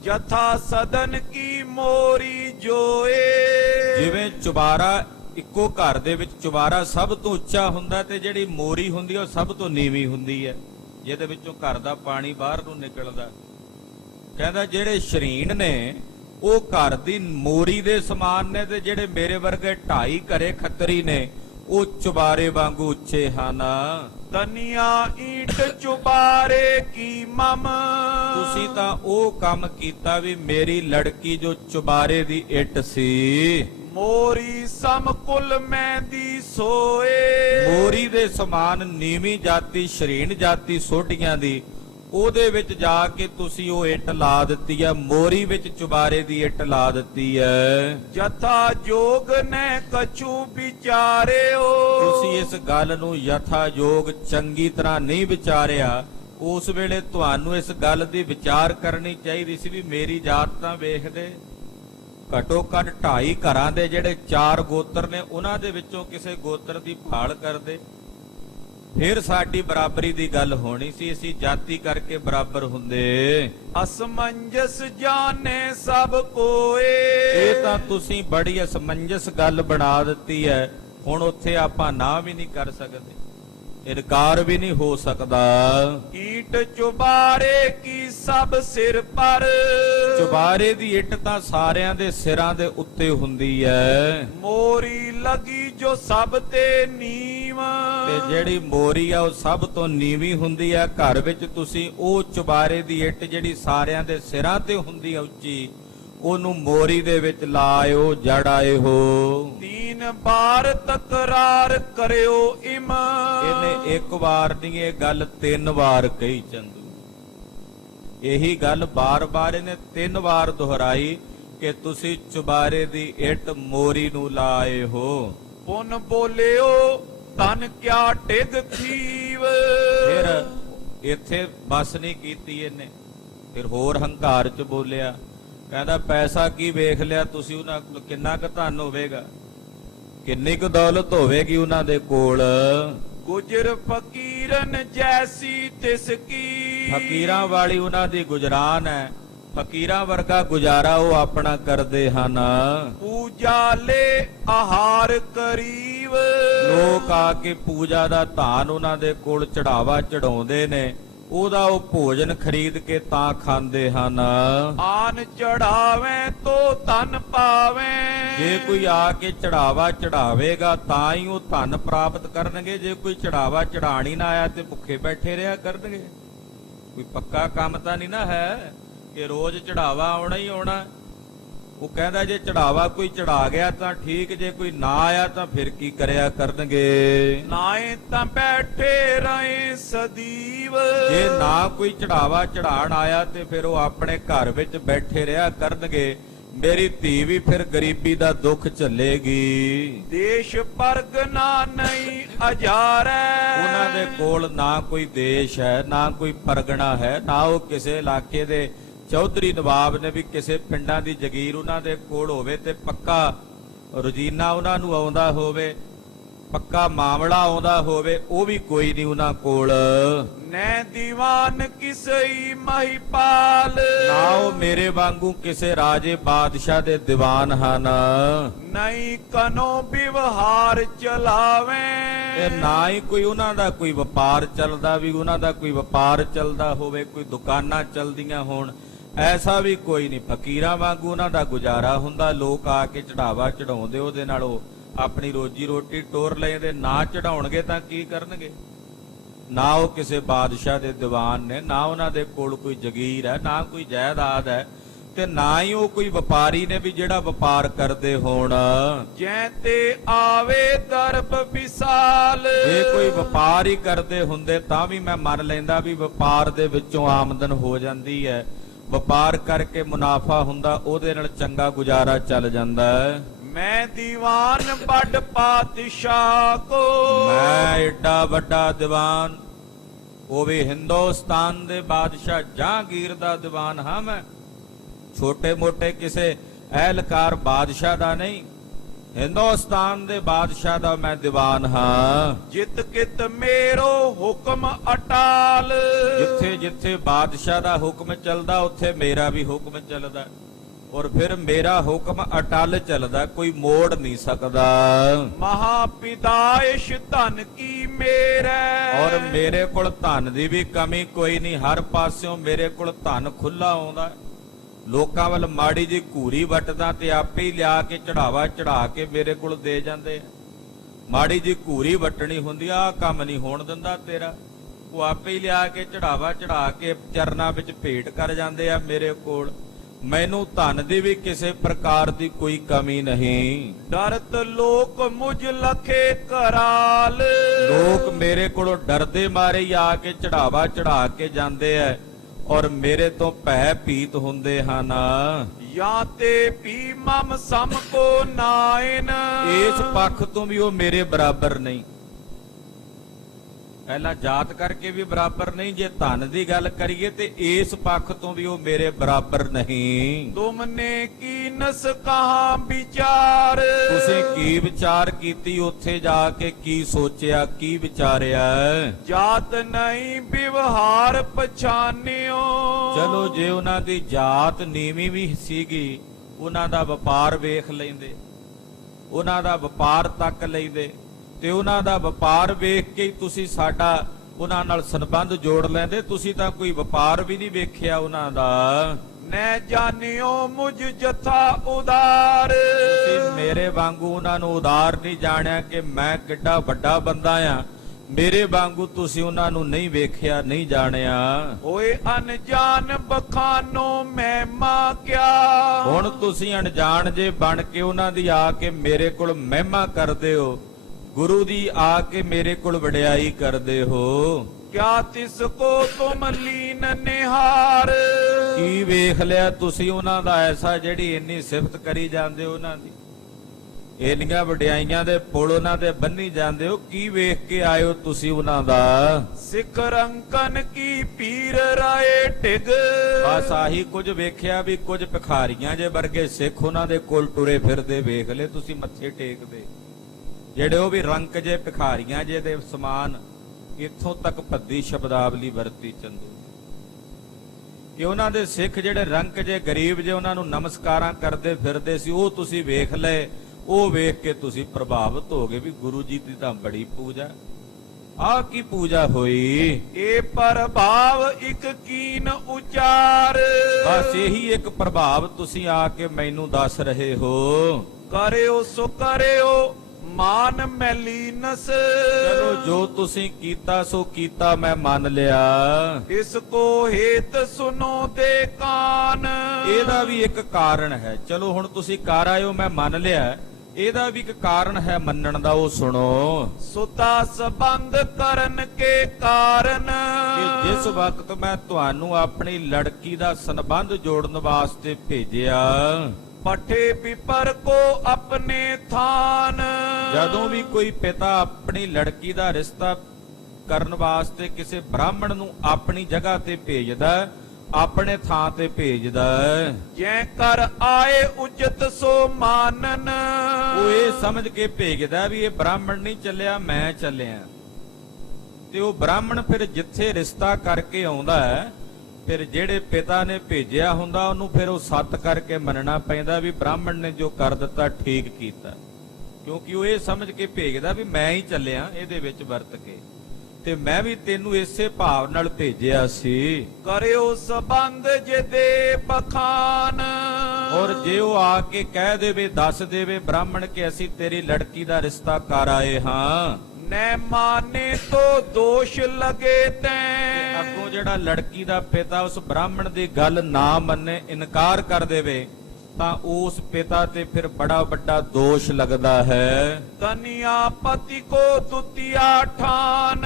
ਜਥਾ ਸਦਨ ਕੀ ਮੋਰੀ ਜੋਏ। ਜਿਵੇਂ ਚੁਬਾਰਾ ਇੱਕੋ ਘਰ ਦੇ ਵਿੱਚ ਚੁਬਾਰਾ ਸਭ ਤੋਂ ਉੱਚਾ ਹੁੰਦਾ ਤੇ ਜਿਹੜੀ ਮੋਰੀ ਹੁੰਦੀ ਉਹ ਸਭ ਤੋਂ ਨੀਵੀਂ ਹੁੰਦੀ ਹੈ, ਜਿਹਦੇ ਵਿੱਚੋਂ ਘਰ ਦਾ ਪਾਣੀ ਬਾਹਰ ਨੂੰ ਨਿਕਲਦਾ। ਕਹਿੰਦਾ ਜਿਹੜੇ ਸ਼ਰੀਣ ਨੇ ਉਹ ਘਰ ਦੀ ਮੋਰੀ ਦੇ ਸਮਾਨ ਨੇ, ਤੇ ਜਿਹੜੇ ਮੇਰੇ ਵਰਗੇ 2.5 ਘਰੇ ਖੱਤਰੀ ਨੇ ਉਹ ਚੁਬਾਰੇ ਵਾਂਗੂ ਉੱਚੇ ਹਨ। ਤਨੀਆ ਈਟ ਚੁਬਾਰੇ ਕੀ ਮਮ। ਤੁਸੀਂ ਤਾਂ ਉਹ ਕੰਮ ਕੀਤਾ ਵੀ ਮੇਰੀ ਲੜਕੀ ਜੋ ਚੁਬਾਰੇ ਦੀ ਇੱਟ ਸੀ। ਮੋਰੀ ਸਮਕੁਲ ਮੈਂ ਦੀ ਸੋਏ। ਮੋਰੀ ਦੇ ਸਮਾਨ ਨੀਵੀਂ ਜਾਤੀ ਸ਼ਰੀਣ ਜਾਤੀ ਸੋਢੀਆਂ ਦੀ, ਉਹਦੇ ਵਿੱਚ ਜਾ ਕੇ ਤੁਸੀਂ ਉਹ ਇੱਟ ਲਾ ਦਿੱਤੀ ਹੈ, ਮੋਰੀ ਵਿੱਚ ਚੁਬਾਰੇ ਦੀ ਇੱਟ ਲਾ ਦਿੱਤੀ ਹੈ। ਜਥਾ ਜੋਗ ਨੇ ਕਛੂ ਵਿਚਾਰਿਓ। ਤੁਸੀਂ ਇਸ ਗੱਲ ਨੂੰ ਯਥਾ ਯੋਗ ਚੰਗੀ ਤਰ੍ਹਾਂ ਨਹੀਂ ਵਿਚਾਰਿਆ। ਉਸ ਵੇਲੇ ਤੁਹਾਨੂੰ ਇਸ ਗੱਲ ਦੀ ਵਿਚਾਰ ਕਰਨੀ ਚਾਹੀਦੀ ਸੀ ਵੀ ਮੇਰੀ ਜਾਤ ਤਾਂ ਵੇਖਦੇ, ਘਟੋ ਘੱਟ 2.5 ਘਰਾਂ ਦੇ ਜਿਹੜੇ 4 ਗੋਤਰ ਨੇ ਉਹਨਾਂ ਦੇ ਵਿੱਚੋਂ ਕਿਸੇ ਗੋਤਰ ਦੀ ਭਾਲ ਕਰਦੇ, ਫਿਰ ਸਾਡੀ ਬਰਾਬਰੀ ਦੀ ਗੱਲ ਹੋਣੀ ਸੀ। ਅਸੀਂ ਜਾਤੀ ਕਰਕੇ ਬਰਾਬਰ ਹੁੰਦੇ। ਅਸਮੰਜਸ ਜਾਣੇ ਸਭ ਕੋਏ। ਇਹ ਤਾਂ ਤੁਸੀਂ ਬੜੀ ਅਸਮੰਜਸ ਗੱਲ ਬਣਾ ਦਿੱਤੀ ਹੈ। ਹੁਣ ਉੱਥੇ ਆਪਾਂ ਨਾ ਵੀ ਨਹੀਂ ਕਰ ਸਕਦੇ, ਇਨਕਾਰ ਵੀ ਨਹੀਂ ਹੋ ਸਕਦਾ। ਈਟ ਚੁਬਾਰੇ ਕੀ ਸਭ ਸਿਰ ਪਰ। ਚੁਬਾਰੇ ਦੀ ਇੱਟ ਤਾਂ ਸਾਰਿਆਂ ਦੇ ਸਿਰਾਂ ਦੇ ਉੱਤੇ ਹੁੰਦੀ ਹੈ। ਮੋਰੀ ਲਗੀ ਜੋ ਸਭ ਤੇ ਨੀਵ। ਤੇ ਜਿਹੜੀ ਮੋਰੀ ਆ ਉਹ ਸਭ ਤੋਂ ਨੀਵੀਂ ਹੁੰਦੀ ਹੈ। ਘਰ ਵਿੱਚ ਤੁਸੀਂ ਉਹ ਚੁਬਾਰੇ ਦੀ ਇੱਟ ਜਿਹੜੀ ਸਾਰਿਆਂ ਦੇ ਸਿਰਾਂ ਤੇ ਹੁੰਦੀ ਹੈ ਉੱਚੀ, ਉਹਨੂੰ ਮੋਰੀ ਦੇ ਵਿੱਚ ਲਾਇਓ ਜੜ ਆਏ ਹੋ। 3 ਬਾਰ ਤਕਰਾਰ ਕਰਿਓ ਇਮ। ਇਹਨੇ ਇੱਕ ਵਾਰ ਨਹੀਂ ਇਹ ਗੱਲ 3 ਵਾਰ ਕਹੀ ਚੰਦੂ। ਇਹੀ ਗੱਲ ਬਾਰ-ਬਾਰ ਇਹਨੇ 3 ਵਾਰ ਦੁਹਰਾਈ ਕਿ ਤੁਸੀਂ ਚੁਬਾਰੇ ਦੀ ਇੱਟ ਮੋਰੀ ਨੂੰ ਲਾਏ ਹੋ। ਪੁਨ ਬੋਲਿਓ ਤਨ ਕਿਆ ਟਿਗ ਥੀਵ। ਫਿਰ ਇੱਥੇ ਬਸ ਨਹੀਂ ਕੀਤੀ ਇਹਨੇ, ਫਿਰ ਹੋਰ ਹੰਕਾਰ ਚ ਬੋਲਿਆ, ਕਹਿੰਦਾ ਪੈਸਾ ਕੀ ਵੇਖ ਲਿਆ ਤੁਸੀਂ ਉਹਨਾਂ ਕੋਲ, ਕਿੰਨਾ ਕੁ ਧਨ ਹੋਵੇਗਾ, ਕਿੰਨੀ ਕੁ ਦੌਲਤ ਹੋਵੇਗੀ ਉਹਨਾਂ ਦੇ ਕੋਲ। ਗੁਜਰ ਫਕੀਰਨ ਜੈਸੀ ਤਿਸ ਕੀ। ਫਕੀਰਾਂ ਵਾਲੀ ਉਹਨਾਂ ਦੀ ਗੁਜਰਾਨ ਹੈ, ਫਕੀਰਾਂ ਵਰਗਾ ਗੁਜ਼ਾਰਾ ਉਹ ਆਪਣਾ ਕਰਦੇ ਹਨ। ਪੂਜਾ ਲੈ ਆਹਾਰ ਕਰੀਵ। ਲੋਕ ਆ ਕੇ ਪੂਜਾ ਦਾ ਧਾਨ ਉਹਨਾਂ ਦੇ ਕੋਲ ਚੜਾਵਾ ਚੜਾਉਂਦੇ ਨੇ, ਉਹਦਾ ਉਹ ਭੋਜਨ ਖਰੀਦ ਕੇ ਤਾਂ ਖਾਂਦੇ ਹਨ। ਆਨ ਚੜਾਵੇਂ ਤੋ ਧਨ ਪਾਵੇਂ। ਜੇ ਕੋਈ ਆ ਕੇ ਚੜਾਵਾ ਚੜਾਵੇਗਾ ਤਾਂ ਹੀ ਉਹ ਧਨ ਪ੍ਰਾਪਤ ਕਰਨਗੇ, ਜੇ ਕੋਈ ਚੜਾਵਾ ਚੜਾਣੀ ਨਾ ਆਇਆ ਤੇ ਭੁੱਖੇ ਬੈਠੇ ਰਿਹਾ ਕਰਨਗੇ। ਕੋਈ ਪੱਕਾ ਕੰਮ ਤਾਂ ਨਹੀਂ ਨਾ ਹੈ ਕਿ ਰੋਜ਼ ਚੜਾਵਾ ਆਉਣਾ ਹੀ ਆਉਣਾ। ਉਹ ਕਹਿੰਦਾ ਜੇ ਚੜਾਵਾ ਕੋਈ ਚੜਾ ਗਿਆ ਤਾਂ ਠੀਕ, ਜੇ ਕੋਈ ਨਾ ਆਇਆ ਤਾਂ ਫਿਰ ਕੀ ਕਰਿਆ ਕਰਨਗੇ। ਨਾਏ ਤਾਂ ਬੈਠੇ ਰਹੇ ਸਦੀਵ। ਜੇ ਨਾ ਕੋਈ ਚੜਾਵਾ ਚੜਾਣ ਆਇਆ ਤੇ ਫਿਰ ਉਹ ਆਪਣੇ ਘਰ ਵਿੱਚ ਬੈਠੇ ਰਿਹਾ ਕਰਨਗੇ। ਮੇਰੀ ਧੀ ਵੀ ਫਿਰ ਗਰੀਬੀ ਦਾ ਦੁੱਖ ਝੱਲੇਗੀ। ਦੇਸ਼ ਪਰਗਨਾ ਨਹੀਂ ਅਜਾਰੈ। ਉਹਨਾਂ ਦੇ ਕੋਲ ਨਾ ਕੋਈ ਦੇਸ਼ ਹੈ, ਨਾ ਕੋਈ ਪਰਗਣਾ ਹੈ, ਨਾ ਉਹ ਕਿਸੇ ਇਲਾਕੇ ਦੇ ਚੌਧਰੀ ਨਵਾਬ ਨੇ ਵੀ ਕਿਸੇ ਪਿੰਡਾਂ ਦੀ ਜ਼ਗੀਰ ਉਹਨਾਂ ਦੇ ਕੋਲ ਹੋਵੇ ਤੇ ਪੱਕਾ ਰੋਜ਼ੀਨਾ ਉਹਨਾਂ ਨੂੰ ਆਉਂਦਾ ਹੋਵੇ, ਪੱਕਾ ਮਾਮਲਾ ਆਉਂਦਾ ਹੋਵੇ, ਉਹ ਵੀ ਕੋਈ ਨਹੀਂ ਉਹਨਾਂ ਕੋਲ। ਨੈ ਦੀਵਾਨ ਕਿਸਈ ਮਹੀਪਾਲ। ਨਾ ਉਹ ਮੇਰੇ ਵਾਂਗੂ ਕਿਸੇ ਰਾਜੇ ਬਾਦਸ਼ਾਹ ਦੇ ਦੀਵਾਨ ਹਨ। ਨਹੀਂ ਕਨੋ ਵਿਵਹਾਰ ਚਲਾਵੇਂ। ਤੇ ਨਾ ਹੀ ਕੋਈ ਉਹਨਾਂ ਦਾ ਕੋਈ ਵਪਾਰ ਚੱਲਦਾ, ਵੀ ਉਹਨਾਂ ਦਾ ਕੋਈ ਵਪਾਰ ਚੱਲਦਾ ਹੋਵੇ, ਕੋਈ ਦੁਕਾਨਾਂ ਚੱਲਦੀਆਂ ਹੋਣ, ਐਸਾ ਵੀ ਕੋਈ ਨਹੀਂ। ਫਕੀਰਾਂ ਵਾਂਗੂ ਉਹਨਾਂ ਦਾ ਗੁਜ਼ਾਰਾ ਹੁੰਦਾ। ਲੋਕ ਆ ਕੇ ਚੜਾਵਾ ਚੜਾਉਂਦੇ, ਉਹਦੇ ਨਾਲ ਉਹ ਆਪਣੀ ਰੋਜੀ ਰੋਟੀ ਟੋਰ ਲੈਂਦੇ। ਨਾ ਚੜਾਉਣਗੇ ਤਾਂ ਕੀ ਕਰਨਗੇ। ਨਾ ਉਹ ਕਿਸੇ ਬਾਦਸ਼ਾਹ ਦੇ ਦੀਵਾਨ ਨੇ, ਨਾ ਉਹਨਾਂ ਦੇ ਕੋਲ ਕੋਈ ਜ਼ਗੀਰ ਹੈ, ਨਾ ਕੋਈ ਜਾਇਦਾਦ ਹੈ, ਤੇ ਨਾ ਹੀ ਉਹ ਕੋਈ ਵਪਾਰੀ ਨੇ ਵੀ ਜਿਹੜਾ ਵਪਾਰ ਕਰਦੇ ਹੋਣ। ਜੈ ਤੇ ਆਵੇ ਦਰਬ ਵਿਸਾਲ। ਜੇ ਕੋਈ ਵਪਾਰ ਹੀ ਕਰਦੇ ਹੁੰਦੇ ਤਾਂ ਵੀ ਮੈਂ ਮੰਨ ਲੈਂਦਾ ਵੀ ਵਪਾਰ ਦੇ ਵਿੱਚੋਂ ਆਮਦਨ ਹੋ ਜਾਂਦੀ ਹੈ, ਵਪਾਰ ਕਰਕੇ ਮੁਨਾਫਾ ਹੁੰਦਾ, ਉਹਦੇ ਨਾਲ ਚੰਗਾ ਗੁਜ਼ਾਰਾ ਚੱਲ ਜਾਂਦਾ ਹੈ। ਮੈਂ ਦੀਵਾਨ ਵੱਡ ਪਾਤਸ਼ਾਹ ਕੋ। ਮੈਂ ਏਡਾ ਵੱਡਾ ਦੀਵਾਨ, ਉਹ ਵੀ ਹਿੰਦੁਸਤਾਨ ਦੇ ਬਾਦਸ਼ਾਹ ਜਹਾਂਗੀਰ ਦਾ ਦੀਵਾਨ ਹਾਂ। ਮੈਂ ਛੋਟੇ ਮੋਟੇ ਕਿਸੇ ਅਹਿਲਕਾਰ ਬਾਦਸ਼ਾਹ ਦਾ ਨਹੀਂ, ਹਿੰਦੁਸਤਾਨ ਦੇ ਬਾਦਸ਼ਾਹ ਦਾ ਮੈਂ ਦੀਵਾਨ ਹਾਂ। ਜਿਤ ਕਿਤ ਮੇਰੋ ਹੁਕਮ ਅਟਾਲ। ਜਿੱਥੇ ਜਿੱਥੇ ਬਾਦਸ਼ਾਹ ਦਾ ਹੁਕਮ ਚੱਲਦਾ ਉੱਥੇ ਮੇਰਾ ਵੀ ਹੁਕਮ ਚੱਲਦਾ, ਔਰ ਫਿਰ ਮੇਰਾ ਹੁਕਮ ਅਟਲ ਚੱਲਦਾ, ਕੋਈ ਮੋੜ ਨਹੀਂ ਸਕਦਾ। ਮਹਾਪਿਦਾਇਸ਼ ਧਨ ਕੀ ਮੇਰਾ। ਔਰ ਮੇਰੇ ਕੋਲ ਧਨ ਦੀ ਵੀ ਕਮੀ ਕੋਈ ਨਹੀਂ, ਹਰ ਪਾਸਿਓਂ ਮੇਰੇ ਕੋਲ ਧਨ ਖੁੱਲਾ ਆਉਂਦਾ। ਲੋਕਾਂ ਵੱਲ ਮਾੜੀ ਜੀ ਘੂਰੀ ਵੱਟਦਾ ਤੇ ਆਪੇ ਹੀ ਲਿਆ ਕੇ ਚੜਾਵਾ ਚੜਾ ਕੇ ਮੇਰੇ ਕੋਲ ਦੇ ਜਾਂਦੇ ਆ। ਮਾੜੀ ਜੀ ਘੂਰੀ ਵੱਟਣੀ ਹੁੰਦੀ ਆ, ਕੰਮ ਨਹੀਂ ਹੋਣ ਦਿੰਦਾ ਤੇਰਾ, ਉਹ ਆਪੇ ਹੀ ਲਿਆ ਕੇ ਚੜਾਵਾ ਚੜਾ ਕੇ ਚਰਨਾਂ ਵਿੱਚ ਭੇਟ ਕਰ ਜਾਂਦੇ ਆ ਮੇਰੇ ਕੋਲ। ਮੈਨੂੰ ਧਨ ਦੀ ਵੀ ਕਿਸੇ ਪ੍ਰਕਾਰ ਦੀ ਕੋਈ ਕਮੀ ਨਹੀਂ। ਡਰਤ ਲੋਕ ਮੁਝ ਲਖੇ ਕਰਾਲ। ਲੋਕ ਮੇਰੇ ਕੋਲੋਂ ਡਰਦੇ ਮਾਰੇ ਹੀ ਆ ਕੇ ਚੜਾਵਾ ਚੜਾ ਕੇ ਜਾਂਦੇ ਐ, ਔਰ ਮੇਰੇ ਤੋਂ ਭੈ ਭੀਤ ਹੁੰਦੇ ਹਨ। ਜਾਂ ਤੇ ਪੀ ਮਮ ਸਮ ਕੋ ਨਾਇਨ। ਇਸ ਪੱਖ ਤੋਂ ਵੀ ਉਹ ਮੇਰੇ ਬਰਾਬਰ ਨਹੀਂ। ਪਹਿਲਾਂ ਜਾਤ ਕਰਕੇ ਵੀ ਬਰਾਬਰ ਨਹੀਂ, ਜੇ ਧਨ ਦੀ ਗੱਲ ਕਰੀਏ ਤੇ ਇਸ ਪੱਖ ਤੋਂ ਵੀ ਉਹ ਮੇਰੇ ਬਰਾਬਰ ਨਹੀਂ। ਤੁਮਨੇ ਕੀ ਨਸ ਕਹਾ ਵਿਚਾਰ। ਤੁਸੀਂ ਕੀ ਵਿਚਾਰ ਕੀਤੀ, ਉੱਥੇ ਜਾ ਕੇ ਕੀ ਸੋਚਿਆ, ਕੀ ਵਿਚਾਰਿਆ। ਜਾਤ ਨਹੀਂ ਵਿਵਹਾਰ ਪਛਾਨਿਓ। ਚਲੋ ਜੇ ਉਹਨਾਂ ਦੀ ਜਾਤ ਨੀਵੀਂ ਵੀ ਸੀਗੀ, ਉਹਨਾਂ ਦਾ ਵਪਾਰ ਵੇਖ ਲੈਂਦੇ, ਉਹਨਾਂ ਦਾ ਵਪਾਰ ਤੱਕ ਲੈਂਦੇ, ਤੇ ਉਹਨਾਂ ਦਾ ਵਪਾਰ ਵੇਖ ਕੇ ਤੁਸੀਂ ਸਾਡਾ ਉਹਨਾਂ ਨਾਲ ਸੰਬੰਧ ਜੋੜ ਲੈਂਦੇ। ਤੁਸੀਂ ਤਾਂ ਕੋਈ ਵਪਾਰ ਵੀ ਨਹੀਂ ਵੇਖਿਆ ਉਹਨਾਂ ਦਾ। ਨੈ ਜਾਣਿਓ ਮੁਝ ਜਥਾ ਉਦਾਰ। ਤੁਸੀਂ ਮੇਰੇ ਵਾਂਗੂ ਉਹਨਾਂ ਨੂੰ ਉਦਾਰ ਨਹੀਂ ਜਾਣਿਆ ਕਿ ਮੈਂ ਕਿੱਡਾ ਵੱਡਾ ਬੰਦਾ ਆ, ਮੇਰੇ ਵਾਂਗੂ ਤੁਸੀਂ ਉਹਨਾਂ ਨੂੰ ਨਹੀਂ ਵੇਖਿਆ ਨਹੀਂ ਜਾਣਿਆ। ਹੋਏ ਅਨਜਾਨ ਬਖਾਨੋ ਮਹਿਮਾ ਕਿਆ। ਹੁਣ ਤੁਸੀਂ ਅਣਜਾਣ ਜੇ ਬਣ ਕੇ ਉਹਨਾਂ ਦੀ ਆ ਕੇ ਮੇਰੇ ਕੋਲ ਮਹਿਮਾ ਕਰਦੇ ਹੋ, ਗੁਰੂ ਦੀ ਆ ਕੇ ਮੇਰੇ ਕੋਲ ਵਡਿਆਈ ਕਰਦੇ ਹੋ। ਕਿਆ ਤਿਸ ਕੋ ਤੁਮ ਲੀਨ ਨਿਹਾਰ। ਕੀ ਵੇਖ ਲਿਆ ਤੁਸੀਂ ਉਹਨਾਂ ਦਾ ਐਸਾ ਜਿਹੜੀ ਇੰਨੀ ਸਿਫਤ ਕਰੀ ਜਾਂਦੇ ਹੋ ਉਹਨਾਂ ਦੀ, ਇੰਨੀਆਂ ਵਡਿਆਈਆਂ ਦੇ ਪੁਲ ਉਹਨਾਂ ਦੇ ਬੰਨੀ ਜਾਂਦੇ ਹੋ? ਕੀ ਵੇਖ ਕੇ ਆਇਓ ਤੁਸੀਂ ਉਹਨਾਂ ਦਾ? ਸਿੱਖ ਰੰਕਨ ਕੀ ਪੀਰ ਰਾਏ ਢਿਗ। ਬਸ ਆਹੀ ਕੁਝ ਵੇਖਿਆ ਵੀ ਕੁਝ ਭਿਖਾਰੀਆਂ ਜੇ ਵਰਗੇ ਸਿੱਖ ਉਹਨਾਂ ਦੇ ਕੋਲ ਟੁਰੇ ਫਿਰਦੇ ਵੇਖ ਲਏ ਤੁਸੀਂ ਮੱਥੇ ਟੇਕਦੇ, ਜਿਹੜੇ ਉਹ ਵੀ ਰੰਕ ਜੇ ਭਿਖਾਰੀਆਂ ਜੇ ਦੇ ਸਮਾਨ। ਇੱਥੋਂ ਤੱਕ ਭੱਦੀ ਸ਼ਬਦਾਵਲੀ ਵਰਤੀ ਚੰਦੂ ਕਿ ਉਹਨਾਂ ਦੇ ਸਿੱਖ ਜਿਹੜੇ ਰੰਕ ਜੇ ਗਰੀਬ ਜੇ ਉਹਨਾਂ ਨੂੰ ਨਮਸਕਾਰਾਂ ਕਰਦੇ ਫਿਰਦੇ ਸੀ, ਉਹ ਤੁਸੀਂ ਵੇਖ ਲਏ। ਉਹ ਵੇਖ ਕੇ ਤੁਸੀਂ ਪ੍ਰਭਾਵਿਤ ਹੋ ਗਏ ਵੀ ਗੁਰੂ ਜੀ ਦੀ ਤਾਂ ਬੜੀ ਪੂਜਾ। ਆਹ ਕੀ ਪੂਜਾ ਹੋਈ? ਇਹ ਪ੍ਰਭਾਵ ਇੱਕ ਕੀਨ ਉਚਾਰ। ਬਸ ਇਹੀ ਇੱਕ ਪ੍ਰਭਾਵ ਤੁਸੀਂ ਆ ਕੇ ਮੈਨੂੰ ਦੱਸ ਰਹੇ ਹੋ। ਕਰਿਓ ਸੋ ਕਰਿਓ ਮਾਨ ਮੈਲੀਨਸ। ਚਲੋ ਜੋ ਤੁਸੀਂ ਕੀਤਾ ਸੋ ਕੀਤਾ, ਮੈਂ ਮੰਨ ਲਿਆ। ਇਸ ਕੋ ਹੇਤ ਸੁਨੋ ਦੇ ਕਾਨ। ਇਹਦਾ ਵੀ ਇੱਕ ਕਾਰਨ ਹੈ। ਚਲੋ ਹੁਣ ਤੁਸੀਂ ਕਰ ਆਇਓ, ਮੈਂ ਮੰਨ ਲਿਆ। ਇਹਦਾ ਵੀ ਇੱਕ ਕਾਰਨ ਹੈ ਮੰਨਣ ਦਾ, ਉਹ ਸੁਣੋ। ਸੁਤਾ ਸੰਬੰਧ ਕਰਨ ਕੇ ਕਾਰਨ। ਕਿ ਜਿਸ ਵਕਤ ਮੈਂ ਤੁਹਾਨੂੰ ਆਪਣੀ ਲੜਕੀ ਦਾ ਸੰਬੰਧ ਜੋੜਨ ਵਾਸਤੇ ਭੇਜਿਆ, ਪਠੇ ਪਿਪਰ ਕੋ ਆਪਣੇ ਥਾਨ। ਜਦੋਂ ਵੀ ਕੋਈ ਪਿਤਾ ਆਪਣੀ ਲੜਕੀ ਦਾ ਰਿਸ਼ਤਾ ਕਰਨ ਵਾਸਤੇ ਕਿਸੇ ਬ੍ਰਾਹਮਣ ਨੂੰ ਆਪਣੀ ਜਗ੍ਹਾ ਤੇ ਭੇਜਦਾ, ਆਪਣੇ ਥਾਂ ਤੇ ਭੇਜਦਾ, ਜੈ ਕਰ ਆਏ ਉਜਤ ਸੋ ਮਾਨਨ। ਉਹ ਇਹ ਸਮਝ ਕੇ ਭੇਜਦਾ ਵੀ ਇਹ ਬ੍ਰਾਹਮਣ ਨਹੀਂ ਚੱਲਿਆ, ਮੈਂ ਚੱਲਿਆ। ਤੇ ਉਹ ਬ੍ਰਾਹਮਣ ਫਿਰ ਜਿੱਥੇ ਰਿਸ਼ਤਾ ਕਰਕੇ ਆਉਂਦਾ ਹੈ, ਫਿਰ ਜਿਹੜੇ ਪਿਤਾ ਨੇ ਭੇਜਿਆ ਹੁੰਦਾ ਉਹਨੂੰ ਫਿਰ ਉਹ ਸੱਤ ਕਰਕੇ ਮੰਨਣਾ ਪੈਂਦਾ ਵੀ ਬ੍ਰਾਹਮਣ ਨੇ ਜੋ ਕਰ ਦਿੱਤਾ ਠੀਕ ਕੀਤਾ, ਕਿਉਂਕਿ ਉਹ ਇਹ ਸਮਝ ਕੇ ਭੇਜਦਾ ਵੀ ਮੈਂ ਹੀ ਚੱਲਿਆ ਇਹਦੇ ਵਿੱਚ ਵਰਤ ਕੇ, ਤੇ ਮੈਂ ਵੀ ਤੈਨੂੰ ਇਸੇ ਭਾਵ ਨਾਲ ਭੇਜਿਆ ਸੀ। ਕਰਿਓ ਸੰਬੰਧ ਜੇ ਦੇ ਬਖਾਨ। ਔਰ ਜੇ ਉਹ ਆ ਕੇ ਕਹਿ ਦੇਵੇ, ਦੱਸ ਦੇਵੇ ਬ੍ਰਾਹਮਣ ਕਿ ਅਸੀਂ ਤੇਰੀ ਲੜਕੀ ਦਾ ਰਿਸ਼ਤਾ ਕਰ ਆਏ ਹਾਂ, ਨੈ ਮਾਨੇ ਤੋ ਦੋਸ਼ ਲਗੇ ਤੈਂ। ਅੱਗੋਂ ਜਿਹੜਾ ਲੜਕੀ ਦਾ ਪਿਤਾ ਉਸ ਬ੍ਰਾਹਮਣ ਦੀ ਗੱਲ ਨਾ ਮੰਨੇ, ਇਨਕਾਰ ਕਰ ਦੇਵੇ, ਤਾਂ ਉਸ ਪਿਤਾ ਤੇ ਫਿਰ ਬੜਾ ਵੱਡਾ ਦੋਸ਼ ਲੱਗਦਾ ਹੈ। ਕਨਿਆ ਪਤੀ ਕੋ ਦੁਤੀਆ ਠਾਨ।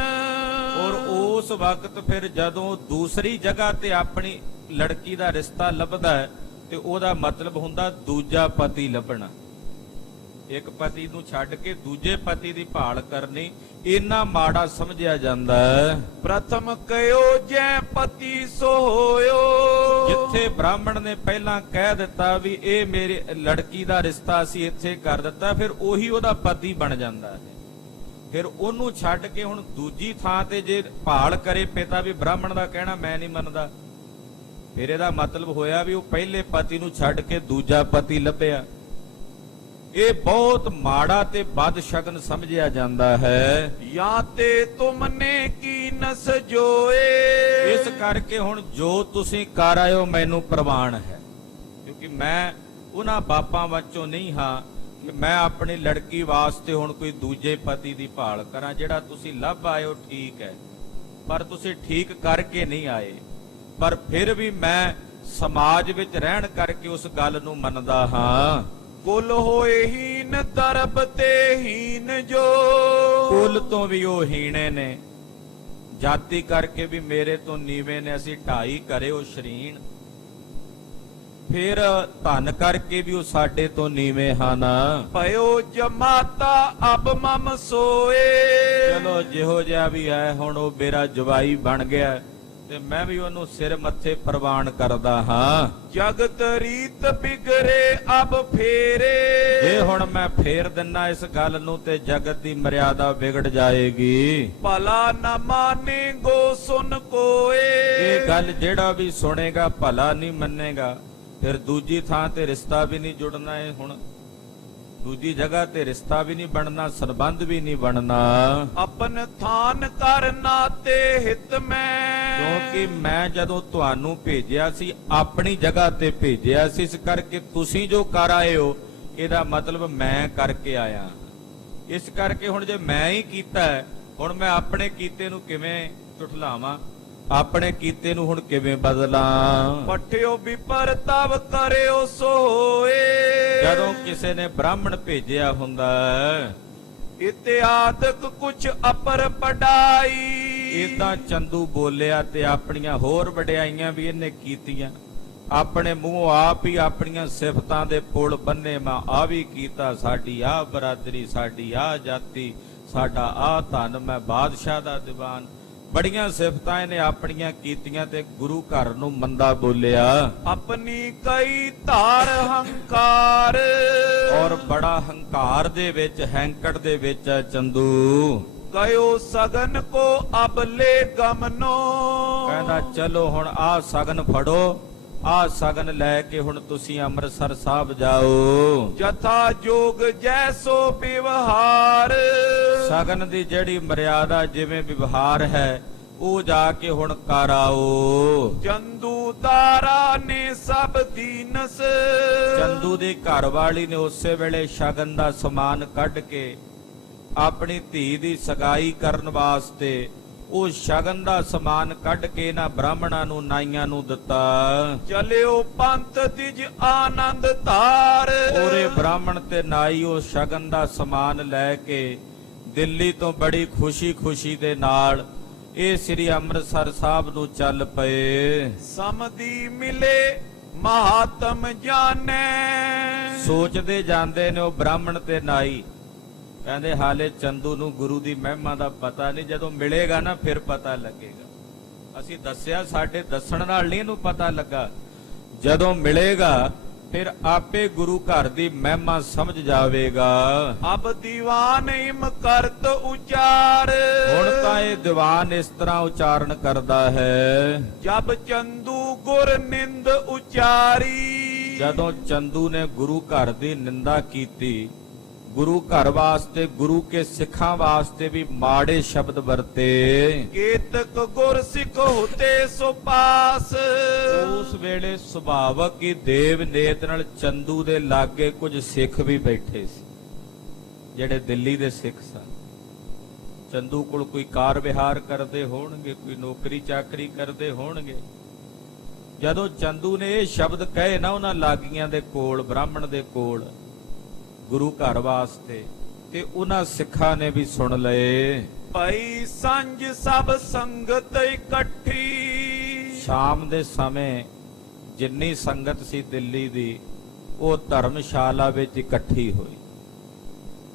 ਔਰ ਉਸ ਵਕਤ ਫਿਰ ਜਦੋਂ ਦੂਸਰੀ ਜਗ੍ਹਾ ਤੇ ਆਪਣੀ ਲੜਕੀ ਦਾ ਰਿਸ਼ਤਾ ਲੱਭਦਾ ਹੈ, ਤੇ ਉਹਦਾ ਮਤਲਬ ਹੁੰਦਾ ਦੂਜਾ ਪਤੀ ਲੱਭਣਾ। ਇੱਕ ਪਤੀ ਨੂੰ ਛੱਡ ਕੇ ਦੂਜੇ ਪਤੀ ਦੀ ਭਾਲ ਕਰਨੀ ਇੰਨਾ ਮਾੜਾ ਸਮਝਿਆ ਜਾਂਦਾ ਹੈ। ਪ੍ਰਥਮ ਕਯੋ ਜੈ ਪਤੀ ਸੋ ਹੋਇਓ। ਜਿੱਥੇ ਬ੍ਰਾਹਮਣ ਨੇ ਪਹਿਲਾਂ ਕਹਿ ਦਿੱਤਾ ਵੀ ਇਹ ਮੇਰੇ ਲੜਕੀ ਦਾ ਰਿਸ਼ਤਾ ਅਸੀਂ ਇੱਥੇ ਕਰ ਦਿੱਤਾ, ਫਿਰ ਉਹੀ ਉਹਦਾ ਪਤੀ ਬਣ ਜਾਂਦਾ ਹੈ। ਫਿਰ ਉਹਨੂੰ ਛੱਡ ਕੇ ਹੁਣ ਦੂਜੀ ਥਾਂ ਤੇ ਜੇ ਭਾਲ ਕਰੇ ਪਿਤਾ ਵੀ ਬ੍ਰਾਹਮਣ ਦਾ ਕਹਿਣਾ ਮੈਂ ਨਹੀਂ ਮੰਨਦਾ, ਫਿਰ ਇਹਦਾ ਮਤਲਬ ਹੋਇਆ ਵੀ ਉਹ ਪਹਿਲੇ ਪਤੀ ਨੂੰ ਛੱਡ ਕੇ ਦੂਜਾ ਪਤੀ ਲੱਭਿਆ। ਇਹ ਬਹੁਤ ਮਾੜਾ ਤੇ ਬਦ ਸ਼ਗਨ ਸਮਝਿਆ ਜਾਂਦਾ ਹੈ। ਜਾਂ ਤੇ ਤੁਮਨੇ ਕੀ ਨਸ ਜੋਏ। ਇਸ ਕਰਕੇ ਹੁਣ ਜੋ ਤੁਸੀਂ ਕਰ ਆਇਓ ਮੈਨੂੰ ਪ੍ਰਵਾਨ ਹੈ, ਕਿਉਂਕਿ ਮੈਂ ਉਹਨਾਂ ਬਾਪਾਂ ਵਿੱਚੋਂ ਨਹੀਂ ਹਾਂ ਕਿ ਮੈਂ ਆਪਣੀ ਲੜਕੀ ਵਾਸਤੇ ਹੁਣ ਕੋਈ ਦੂਜੇ ਪਤੀ ਦੀ ਭਾਲ ਕਰਾਂ। ਜਿਹੜਾ ਤੁਸੀਂ ਲੱਭ ਆਇਓ ਠੀਕ ਹੈ, ਪਰ ਤੁਸੀਂ ਠੀਕ ਕਰਕੇ ਨਹੀਂ ਆਏ। ਪਰ ਫਿਰ ਵੀ ਮੈਂ ਸਮਾਜ ਵਿੱਚ ਰਹਿਣ ਕਰਕੇ ਉਸ ਗੱਲ ਨੂੰ ਮੰਨਦਾ ਹਾਂ। ਕੁਲ ਹੋਏ ਹੀਨ ਦਰਬ ਤੇ ਹੀਨ ਜੋ। ਕੁਲ ਤੋਂ ਵੀ ਉਹ ਹੀਣੇ ਨੇ, ਜਾਤੀ ਕਰਕੇ ਵੀ ਮੇਰੇ ਤੋਂ ਨੀਵੇਂ ਨੇ, ਅਸੀਂ ਢਾਈ ਕਰੇ ਉਹ ਸ਼ਰੀਨ। ਫਿਰ ਧਨ ਕਰਕੇ ਵੀ ਉਹ ਸਾਡੇ ਤੋਂ ਨੀਵੇਂ ਹਨ। ਭਇਓ ਜਮਾਤਾ ਅਬ ਮਮ ਸੋਏ। ਚਲੋ ਜਿਹੋ ਜਿਹਾ ਵੀ ਹੈ ਹੁਣ ਉਹ ਮੇਰਾ ਜਵਾਈ ਬਣ ਗਿਆ, ਤੇ ਮੈਂ ਵੀ ਉਹਨੂੰ ਸਿਰ ਮੱਥੇ ਪ੍ਰਵਾਨ ਕਰਦਾ ਹਾਂ। ਜਗਤ ਰੀਤ ਬਿਗਰੇ ਅਬ ਫੇਰੇ। ਜੇ ਹੁਣ ਮੈਂ ਫੇਰ ਦਿੰਨਾ ਇਸ ਗੱਲ ਨੂੰ ਤੇ ਜਗਤ ਦੀ ਮਰਿਆਦਾ ਵਿਗੜ ਜਾਏਗੀ। ਭਲਾ ਨਾ ਮਾਨੇ ਗੋ ਸੁਨ ਕੋਏ। ਇਹ ਗੱਲ ਜਿਹੜਾ ਵੀ ਸੁਣੇਗਾ ਭਲਾ ਨਹੀਂ ਮੰਨੇਗਾ, ਫਿਰ ਦੂਜੀ ਥਾਂ ਤੇ ਰਿਸ਼ਤਾ ਵੀ ਨਹੀਂ ਜੁੜਨਾ ਹੈ। ਹੁਣ ਦੂਜੀ ਜਗ੍ਹਾ ਤੇ ਰਿਸ਼ਤਾ ਵੀ ਨਹੀਂ ਬਣਨਾ, ਸੰਬੰਧ ਵੀ ਨਹੀਂ ਬਣਨਾ। ਆਪਨ ਥਾਨ ਕਰਨਾ ਤੇ ਹਿਤ ਮੈਂ। ਕਿਉਂਕਿ ਮੈਂ ਜਦੋਂ ਤੁਹਾਨੂੰ ਭੇਜਿਆ ਸੀ ਆਪਣੀ ਜਗ੍ਹਾ ਤੇ ਭੇਜਿਆ ਸੀ, ਇਸ ਕਰਕੇ ਤੁਸੀਂ ਜੋ ਕਰ ਆਏ ਹੋ ਇਹਦਾ ਮਤਲਬ ਮੈਂ ਕਰਕੇ ਆਇਆ। ਇਸ ਕਰਕੇ ਹੁਣ ਜੇ ਮੈਂ ਹੀ ਕੀਤਾ ਹੁਣ ਮੈਂ ਆਪਣੇ ਕੀਤੇ ਨੂੰ ਕਿਵੇਂ ਝੁਠਲਾਵਾਂ, ਆਪਣੇ ਕੀਤੇ ਨੂੰ ਹੁਣ ਕਿਵੇਂ ਬਦਲਾਂ। ਪਠਿਓ ਵਿਪਰ ਤਵ ਕਰਿਓ ਸੋਏ। ਜਦੋਂ ਕਿਸੇ ਨੇ ਬ੍ਰਾਹਮਣ ਭੇਜਿਆ ਹੁੰਦਾ ਇਤਿਆਦਕ ਕੁਛ ਅਪਰ ਪੜਾਈ। ਇਦਾਂ ਚੰਦੂ ਬੋਲਿਆ ਤੇ ਆਪਣੀਆਂ ਹੋਰ ਵਡਿਆਈਆਂ ਵੀ ਇਹਨੇ ਕੀਤੀਆਂ, ਆਪਣੇ ਮੂੰਹੋਂ ਆਪ ਹੀ ਆਪਣੀਆਂ ਸਿਫਤਾਂ ਦੇ ਪੁਲ ਬੰਨੇ। ਮੈਂ ਆ ਵੀ ਕੀਤਾ, ਸਾਡੀ ਆ ਬਰਾਦਰੀ, ਸਾਡੀ ਆ ਜਾਤੀ, ਸਾਡਾ ਆ ਧਨ, ਮੈਂ ਬਾਦਸ਼ਾਹ ਦਾ ਦੀਵਾਨ। ਬੜੀਆਂ ਸਿਫਤਾਂ ਇਹਨੇ ਆਪਣੀਆਂ ਕੀਤੀਆਂ ਤੇ ਗੁਰੂ ਘਰ ਨੂੰ ਮੰਦਾ ਬੋਲਿਆ। ਆਪਣੀ ਕਈ ਧਾਰ ਹੰਕਾਰ। ਔਰ ਬੜਾ ਹੰਕਾਰ ਦੇ ਵਿੱਚ, ਹੈਂਕੜ ਦੇ ਵਿੱਚ ਹੈ ਚੰਦੂ। ਕਯੋ ਸਗਨ ਕੋ ਅਬਲੇ ਗਮਨੋ। ਕਹਿੰਦਾ ਚਲੋ ਹੁਣ ਆਹ ਸਗਨ ਫੜੋ, ਆਹ ਸਗਨ ਲੈ ਕੇ ਹੁਣ ਤੁਸੀਂ ਅੰਮ੍ਰਿਤਸਰ ਸਾਹਿਬ ਜਾਓ। ਜਥਾ ਜੋਗ ਜੈਸੋ ਵਿਵਹਾਰ। ਸਗਨ ਦੀ ਜਿਹੜੀ ਮਰਿਆਦਾ ਜਿਵੇਂ ਵਿਵਹਾਰ ਹੈ ਉਹ ਜਾ ਕੇ ਹੁਣ ਕਰ ਆਓ। ਚੰਦੂ ਦਾਰਾ ਨੇ ਸਭ ਦੀਨਸ। ਚੰਦੂ ਦੀ ਘਰ ਵਾਲੀ ਨੇ ਉਸੇ ਵੇਲੇ ਸ਼ਗਨ ਦਾ ਸਮਾਨ ਕੱਢ ਕੇ ਆਪਣੀ ਧੀ ਦੀ ਸਗਾਈ ਕਰਨ ਵਾਸਤੇ ਉਹ ਸ਼ਗਨ ਦਾ ਸਮਾਨ ਕੱਢ ਕੇ ਇਹਨਾਂ ਬ੍ਰਾਹਮਣਾਂ ਨੂੰ, ਨਾਈਆਂ ਨੂੰ ਦਿੱਤਾ। ਚਲਿਓ ਪੰਥ ਤਿਜ ਆਨੰਦ ਧਾਰ। ਪੂਰੇ ਬ੍ਰਾਹਮਣ ਤੇ ਨਾਈ ਉਹ ਸ਼ਗਨ ਦਾ ਸਮਾਨ ਲੈ ਕੇ ਦਿੱਲੀ ਤੋਂ ਬੜੀ ਖੁਸ਼ੀ ਦੇ ਨਾਲ ਇਹ ਸ੍ਰੀ ਅੰਮ੍ਰਿਤਸਰ ਸਾਹਿਬ ਨੂੰ ਚੱਲ ਪਏ। ਸਮਧੀ ਮਿਲੇ ਮਹਾਤਮ ਜਾਣੈ। ਸੋਚਦੇ ਜਾਂਦੇ ਨੇ ਉਹ ਬ੍ਰਾਹਮਣ ਤੇ ਨਾਈ, ਕਹਿੰਦੇ ਹਾਲੇ ਚੰਦੂ ਨੂੰ ਗੁਰੂ ਦੀ ਮਹਿਮਾ ਦਾ ਪਤਾ ਨਹੀਂ, ਜਦੋਂ ਮਿਲੇਗਾ ਨਾ ਫਿਰ ਪਤਾ ਲੱਗੇਗਾ। ਅਸੀਂ ਦੱਸਿਆ, ਸਾਡੇ ਦੱਸਣ ਨਾਲ ਨਹੀਂ ਇਹਨੂੰ ਪਤਾ ਲੱਗਾ, ਜਦੋਂ ਮਿਲੇਗਾ ਫਿਰ ਆਪੇ ਗੁਰੂ ਘਰ ਦੀ ਮਹਿਮਾ ਸਮਝ ਜਾਵੇਗਾ। ਅਬ ਦੀਵਾਨ ਇਮ ਕਰਤ ਉਚਾਰ। ਹੁਣ ਤਾਂ ਇਹ ਦੀਵਾਨ ਇਸ ਤਰ੍ਹਾਂ ਉਚਾਰਨ ਕਰਦਾ ਹੈ। ਜਬ ਚੰਦੂ ਗੁਰ ਨਿੰਦ ਉਚਾਰੀ। ਜਦੋਂ ਚੰਦੂ ਨੇ ਗੁਰੂ ਘਰ ਦੀ ਨਿੰਦਾ ਕੀਤੀ, ਗੁਰੂ ਘਰ ਵਾਸਤੇ, ਗੁਰੂ ਕੇ ਸਿੱਖਾਂ ਵਾਸਤੇ ਵੀ ਮਾੜੇ ਸ਼ਬਦ ਵਰਤੇ। ਕੇਤਕ ਗੁਰ ਸਿੱਖ ਹੁਤੇ ਸੋ ਪਾਸ। ਉਸ ਵੇਲੇ ਸੁਭਾਵਕ ਹੀ ਦੇਵ ਨੇਤ ਨਾਲ ਚੰਦੂ ਦੇ ਲਾਗੇ ਕੁਝ ਸਿੱਖ ਵੀ ਬੈਠੇ ਸੀ, ਜਿਹੜੇ ਦਿੱਲੀ ਦੇ ਸਿੱਖ ਸਨ। ਚੰਦੂ ਕੋਲ ਕੋਈ ਕਾਰ ਵਿਹਾਰ ਕਰਦੇ ਹੋਣਗੇ, ਕੋਈ ਨੌਕਰੀ ਚਾਕਰੀ ਕਰਦੇ ਹੋਣਗੇ। ਜਦੋਂ ਚੰਦੂ ਨੇ ਇਹ ਸ਼ਬਦ ਕਹੇ ਨਾ ਉਹਨਾਂ ਲਾਗੀਆਂ ਦੇ ਕੋਲ, ਬ੍ਰਾਹਮਣ ਦੇ ਕੋਲ, ਗੁਰੂ ਘਰ ਵਾਸਤੇ, ਤੇ ਉਹਨਾਂ ਸਿੱਖਾਂ ਨੇ ਵੀ ਸੁਣ ਲਏ। ਭਈ ਸੰਜ ਸਭ ਸੰਗਤ ਇਕੱਠੀ। ਸ਼ਾਮ ਦੇ ਸਮੇਂ ਜਿੰਨੀ ਸੰਗਤ ਸੀ ਦਿੱਲੀ ਦੀ, ਉਹ ਧਰਮਸ਼ਾਲਾ ਵਿੱਚ ਇਕੱਠੀ ਹੋਈ।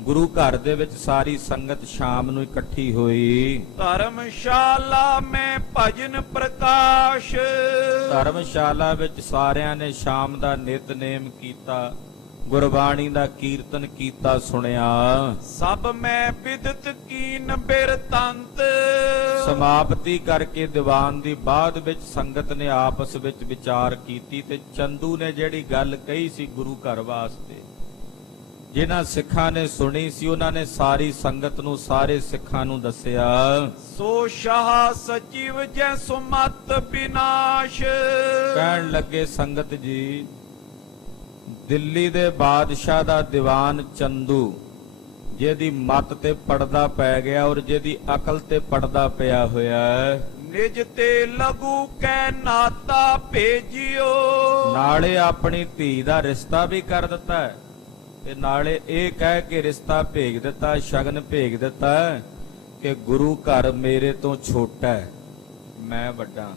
ਗੁਰੂ ਘਰ ਦੇ ਵਿੱਚ ਸਾਰੀ ਸੰਗਤ ਸ਼ਾਮ ਨੂੰ ਇਕੱਠੀ ਹੋਈ। ਧਰਮਸ਼ਾਲਾ ਮੈਂ ਭਜਨ ਪ੍ਰਕਾਸ਼। ਧਰਮਸ਼ਾਲਾ ਵਿੱਚ ਸਾਰਿਆਂ ਨੇ ਸ਼ਾਮ ਦਾ ਨਿਤਨੇਮ ਕੀਤਾ, ਗੁਰਬਾਣੀ ਦਾ ਕੀਰਤਨ ਕੀਤਾ, ਸੁਣਿਆ। ਸਭ ਮੈਂ ਵਿਦਤ ਕੀਨ ਬਿਰਤੰਤ। ਸਮਾਪਤੀ ਕਰਕੇ ਦੀਵਾਨ ਦੀ ਬਾਅਦ ਵਿੱਚ ਸੰਗਤ ਨੇ ਆਪਸ ਵਿੱਚ ਵਿਚਾਰ ਕੀਤੀ ਤੇ ਚੰਦੂ ਨੇ ਜਿਹੜੀ ਗੱਲ ਕਹੀ ਸੀ ਗੁਰੂ ਘਰ ਵਾਸਤੇ, ਜਿਨ੍ਹਾਂ ਸਿੱਖਾਂ ਨੇ ਸੁਣੀ ਸੀ, ਉਹਨਾਂ ਨੇ ਸਾਰੀ ਸੰਗਤ ਨੂੰ, ਸਾਰੇ ਸਿੱਖਾਂ ਨੂੰ ਦੱਸਿਆ। ਸੋ ਸ਼ਾਹ ਸਚਿਵ ਜੈ ਸੁਮਤ ਵਿਨਾਸ਼। ਕਹਿਣ ਲੱਗੇ, ਸੰਗਤ ਜੀ, ਦਿੱਲੀ ਦੇ ਬਾਦਸ਼ਾਹ ਦਾ ਦੀਵਾਨ ਚੰਦੂ, ਜਿਹਦੀ ਮੱਤ ਤੇ ਪੜਦਾ ਪੈ ਗਿਆ ਔਰ ਜਿਹਦੀ ਅਕਲ ਤੇ ਪੜਦਾ ਪਿਆ ਹੋਇਆ ਹੈ, ਨਿਜ ਤੇ ਲਗੂ ਕੈ ਨਾਤਾ ਭੇਜਿਓ। ਨਾਲੇ ਆਪਣੀ ਧੀ ਦਾ ਰਿਸ਼ਤਾ ਵੀ ਕਰ ਦਿੱਤਾ ਹੈ ਤੇ ਨਾਲੇ ਇਹ ਕਹਿ ਕੇ ਰਿਸ਼ਤਾ ਭੇਜ ਦਿੱਤਾ, ਸ਼ਗਨ ਭੇਜ ਦਿੱਤਾ ਕਿ ਗੁਰੂ ਘਰ ਮੇਰੇ ਤੋਂ ਛੋਟਾ ਹੈ, ਮੈਂ ਵੱਡਾ।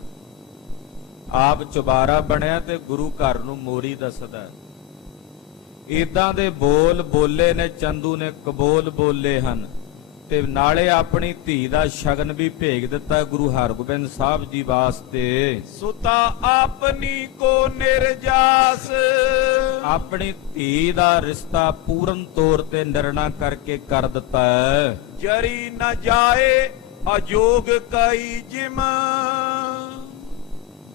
ਆਪ ਚੁਬਾਰਾ ਬਣਿਆ ਤੇ ਗੁਰੂ ਘਰ ਨੂੰ ਮੋਰੀ ਦੱਸਦਾ। ਇਦਾਂ ਦੇ ਬੋਲ ਬੋਲੇ ਨੇ ਚੰਦੂ ਨੇ, ਕਬੋਲ ਬੋਲੇ ਹਨ, ਤੇ ਨਾਲੇ ਆਪਣੀ ਧੀ ਦਾ ਸ਼ਗਨ ਵੀ ਭੇਜ ਦਿੱਤਾ ਗੁਰੂ ਹਰਗੋਬਿੰਦ ਸਾਹਿਬ ਜੀ ਵਾਸਤੇ। ਸੁਤਾ ਆਪਨੀ ਕੋ ਨਿਰਜਾਸ। ਆਪਣੀ ਧੀ ਦਾ ਰਿਸ਼ਤਾ ਪੂਰਨ ਤੌਰ ਤੇ ਨਿਰਣਾ ਕਰਕੇ ਕਰ ਦਿੱਤਾ ਹੈ। ਜਰੀ ਨ ਜਾਏ ਅਜੋਗ ਕਈ ਜਿਮ।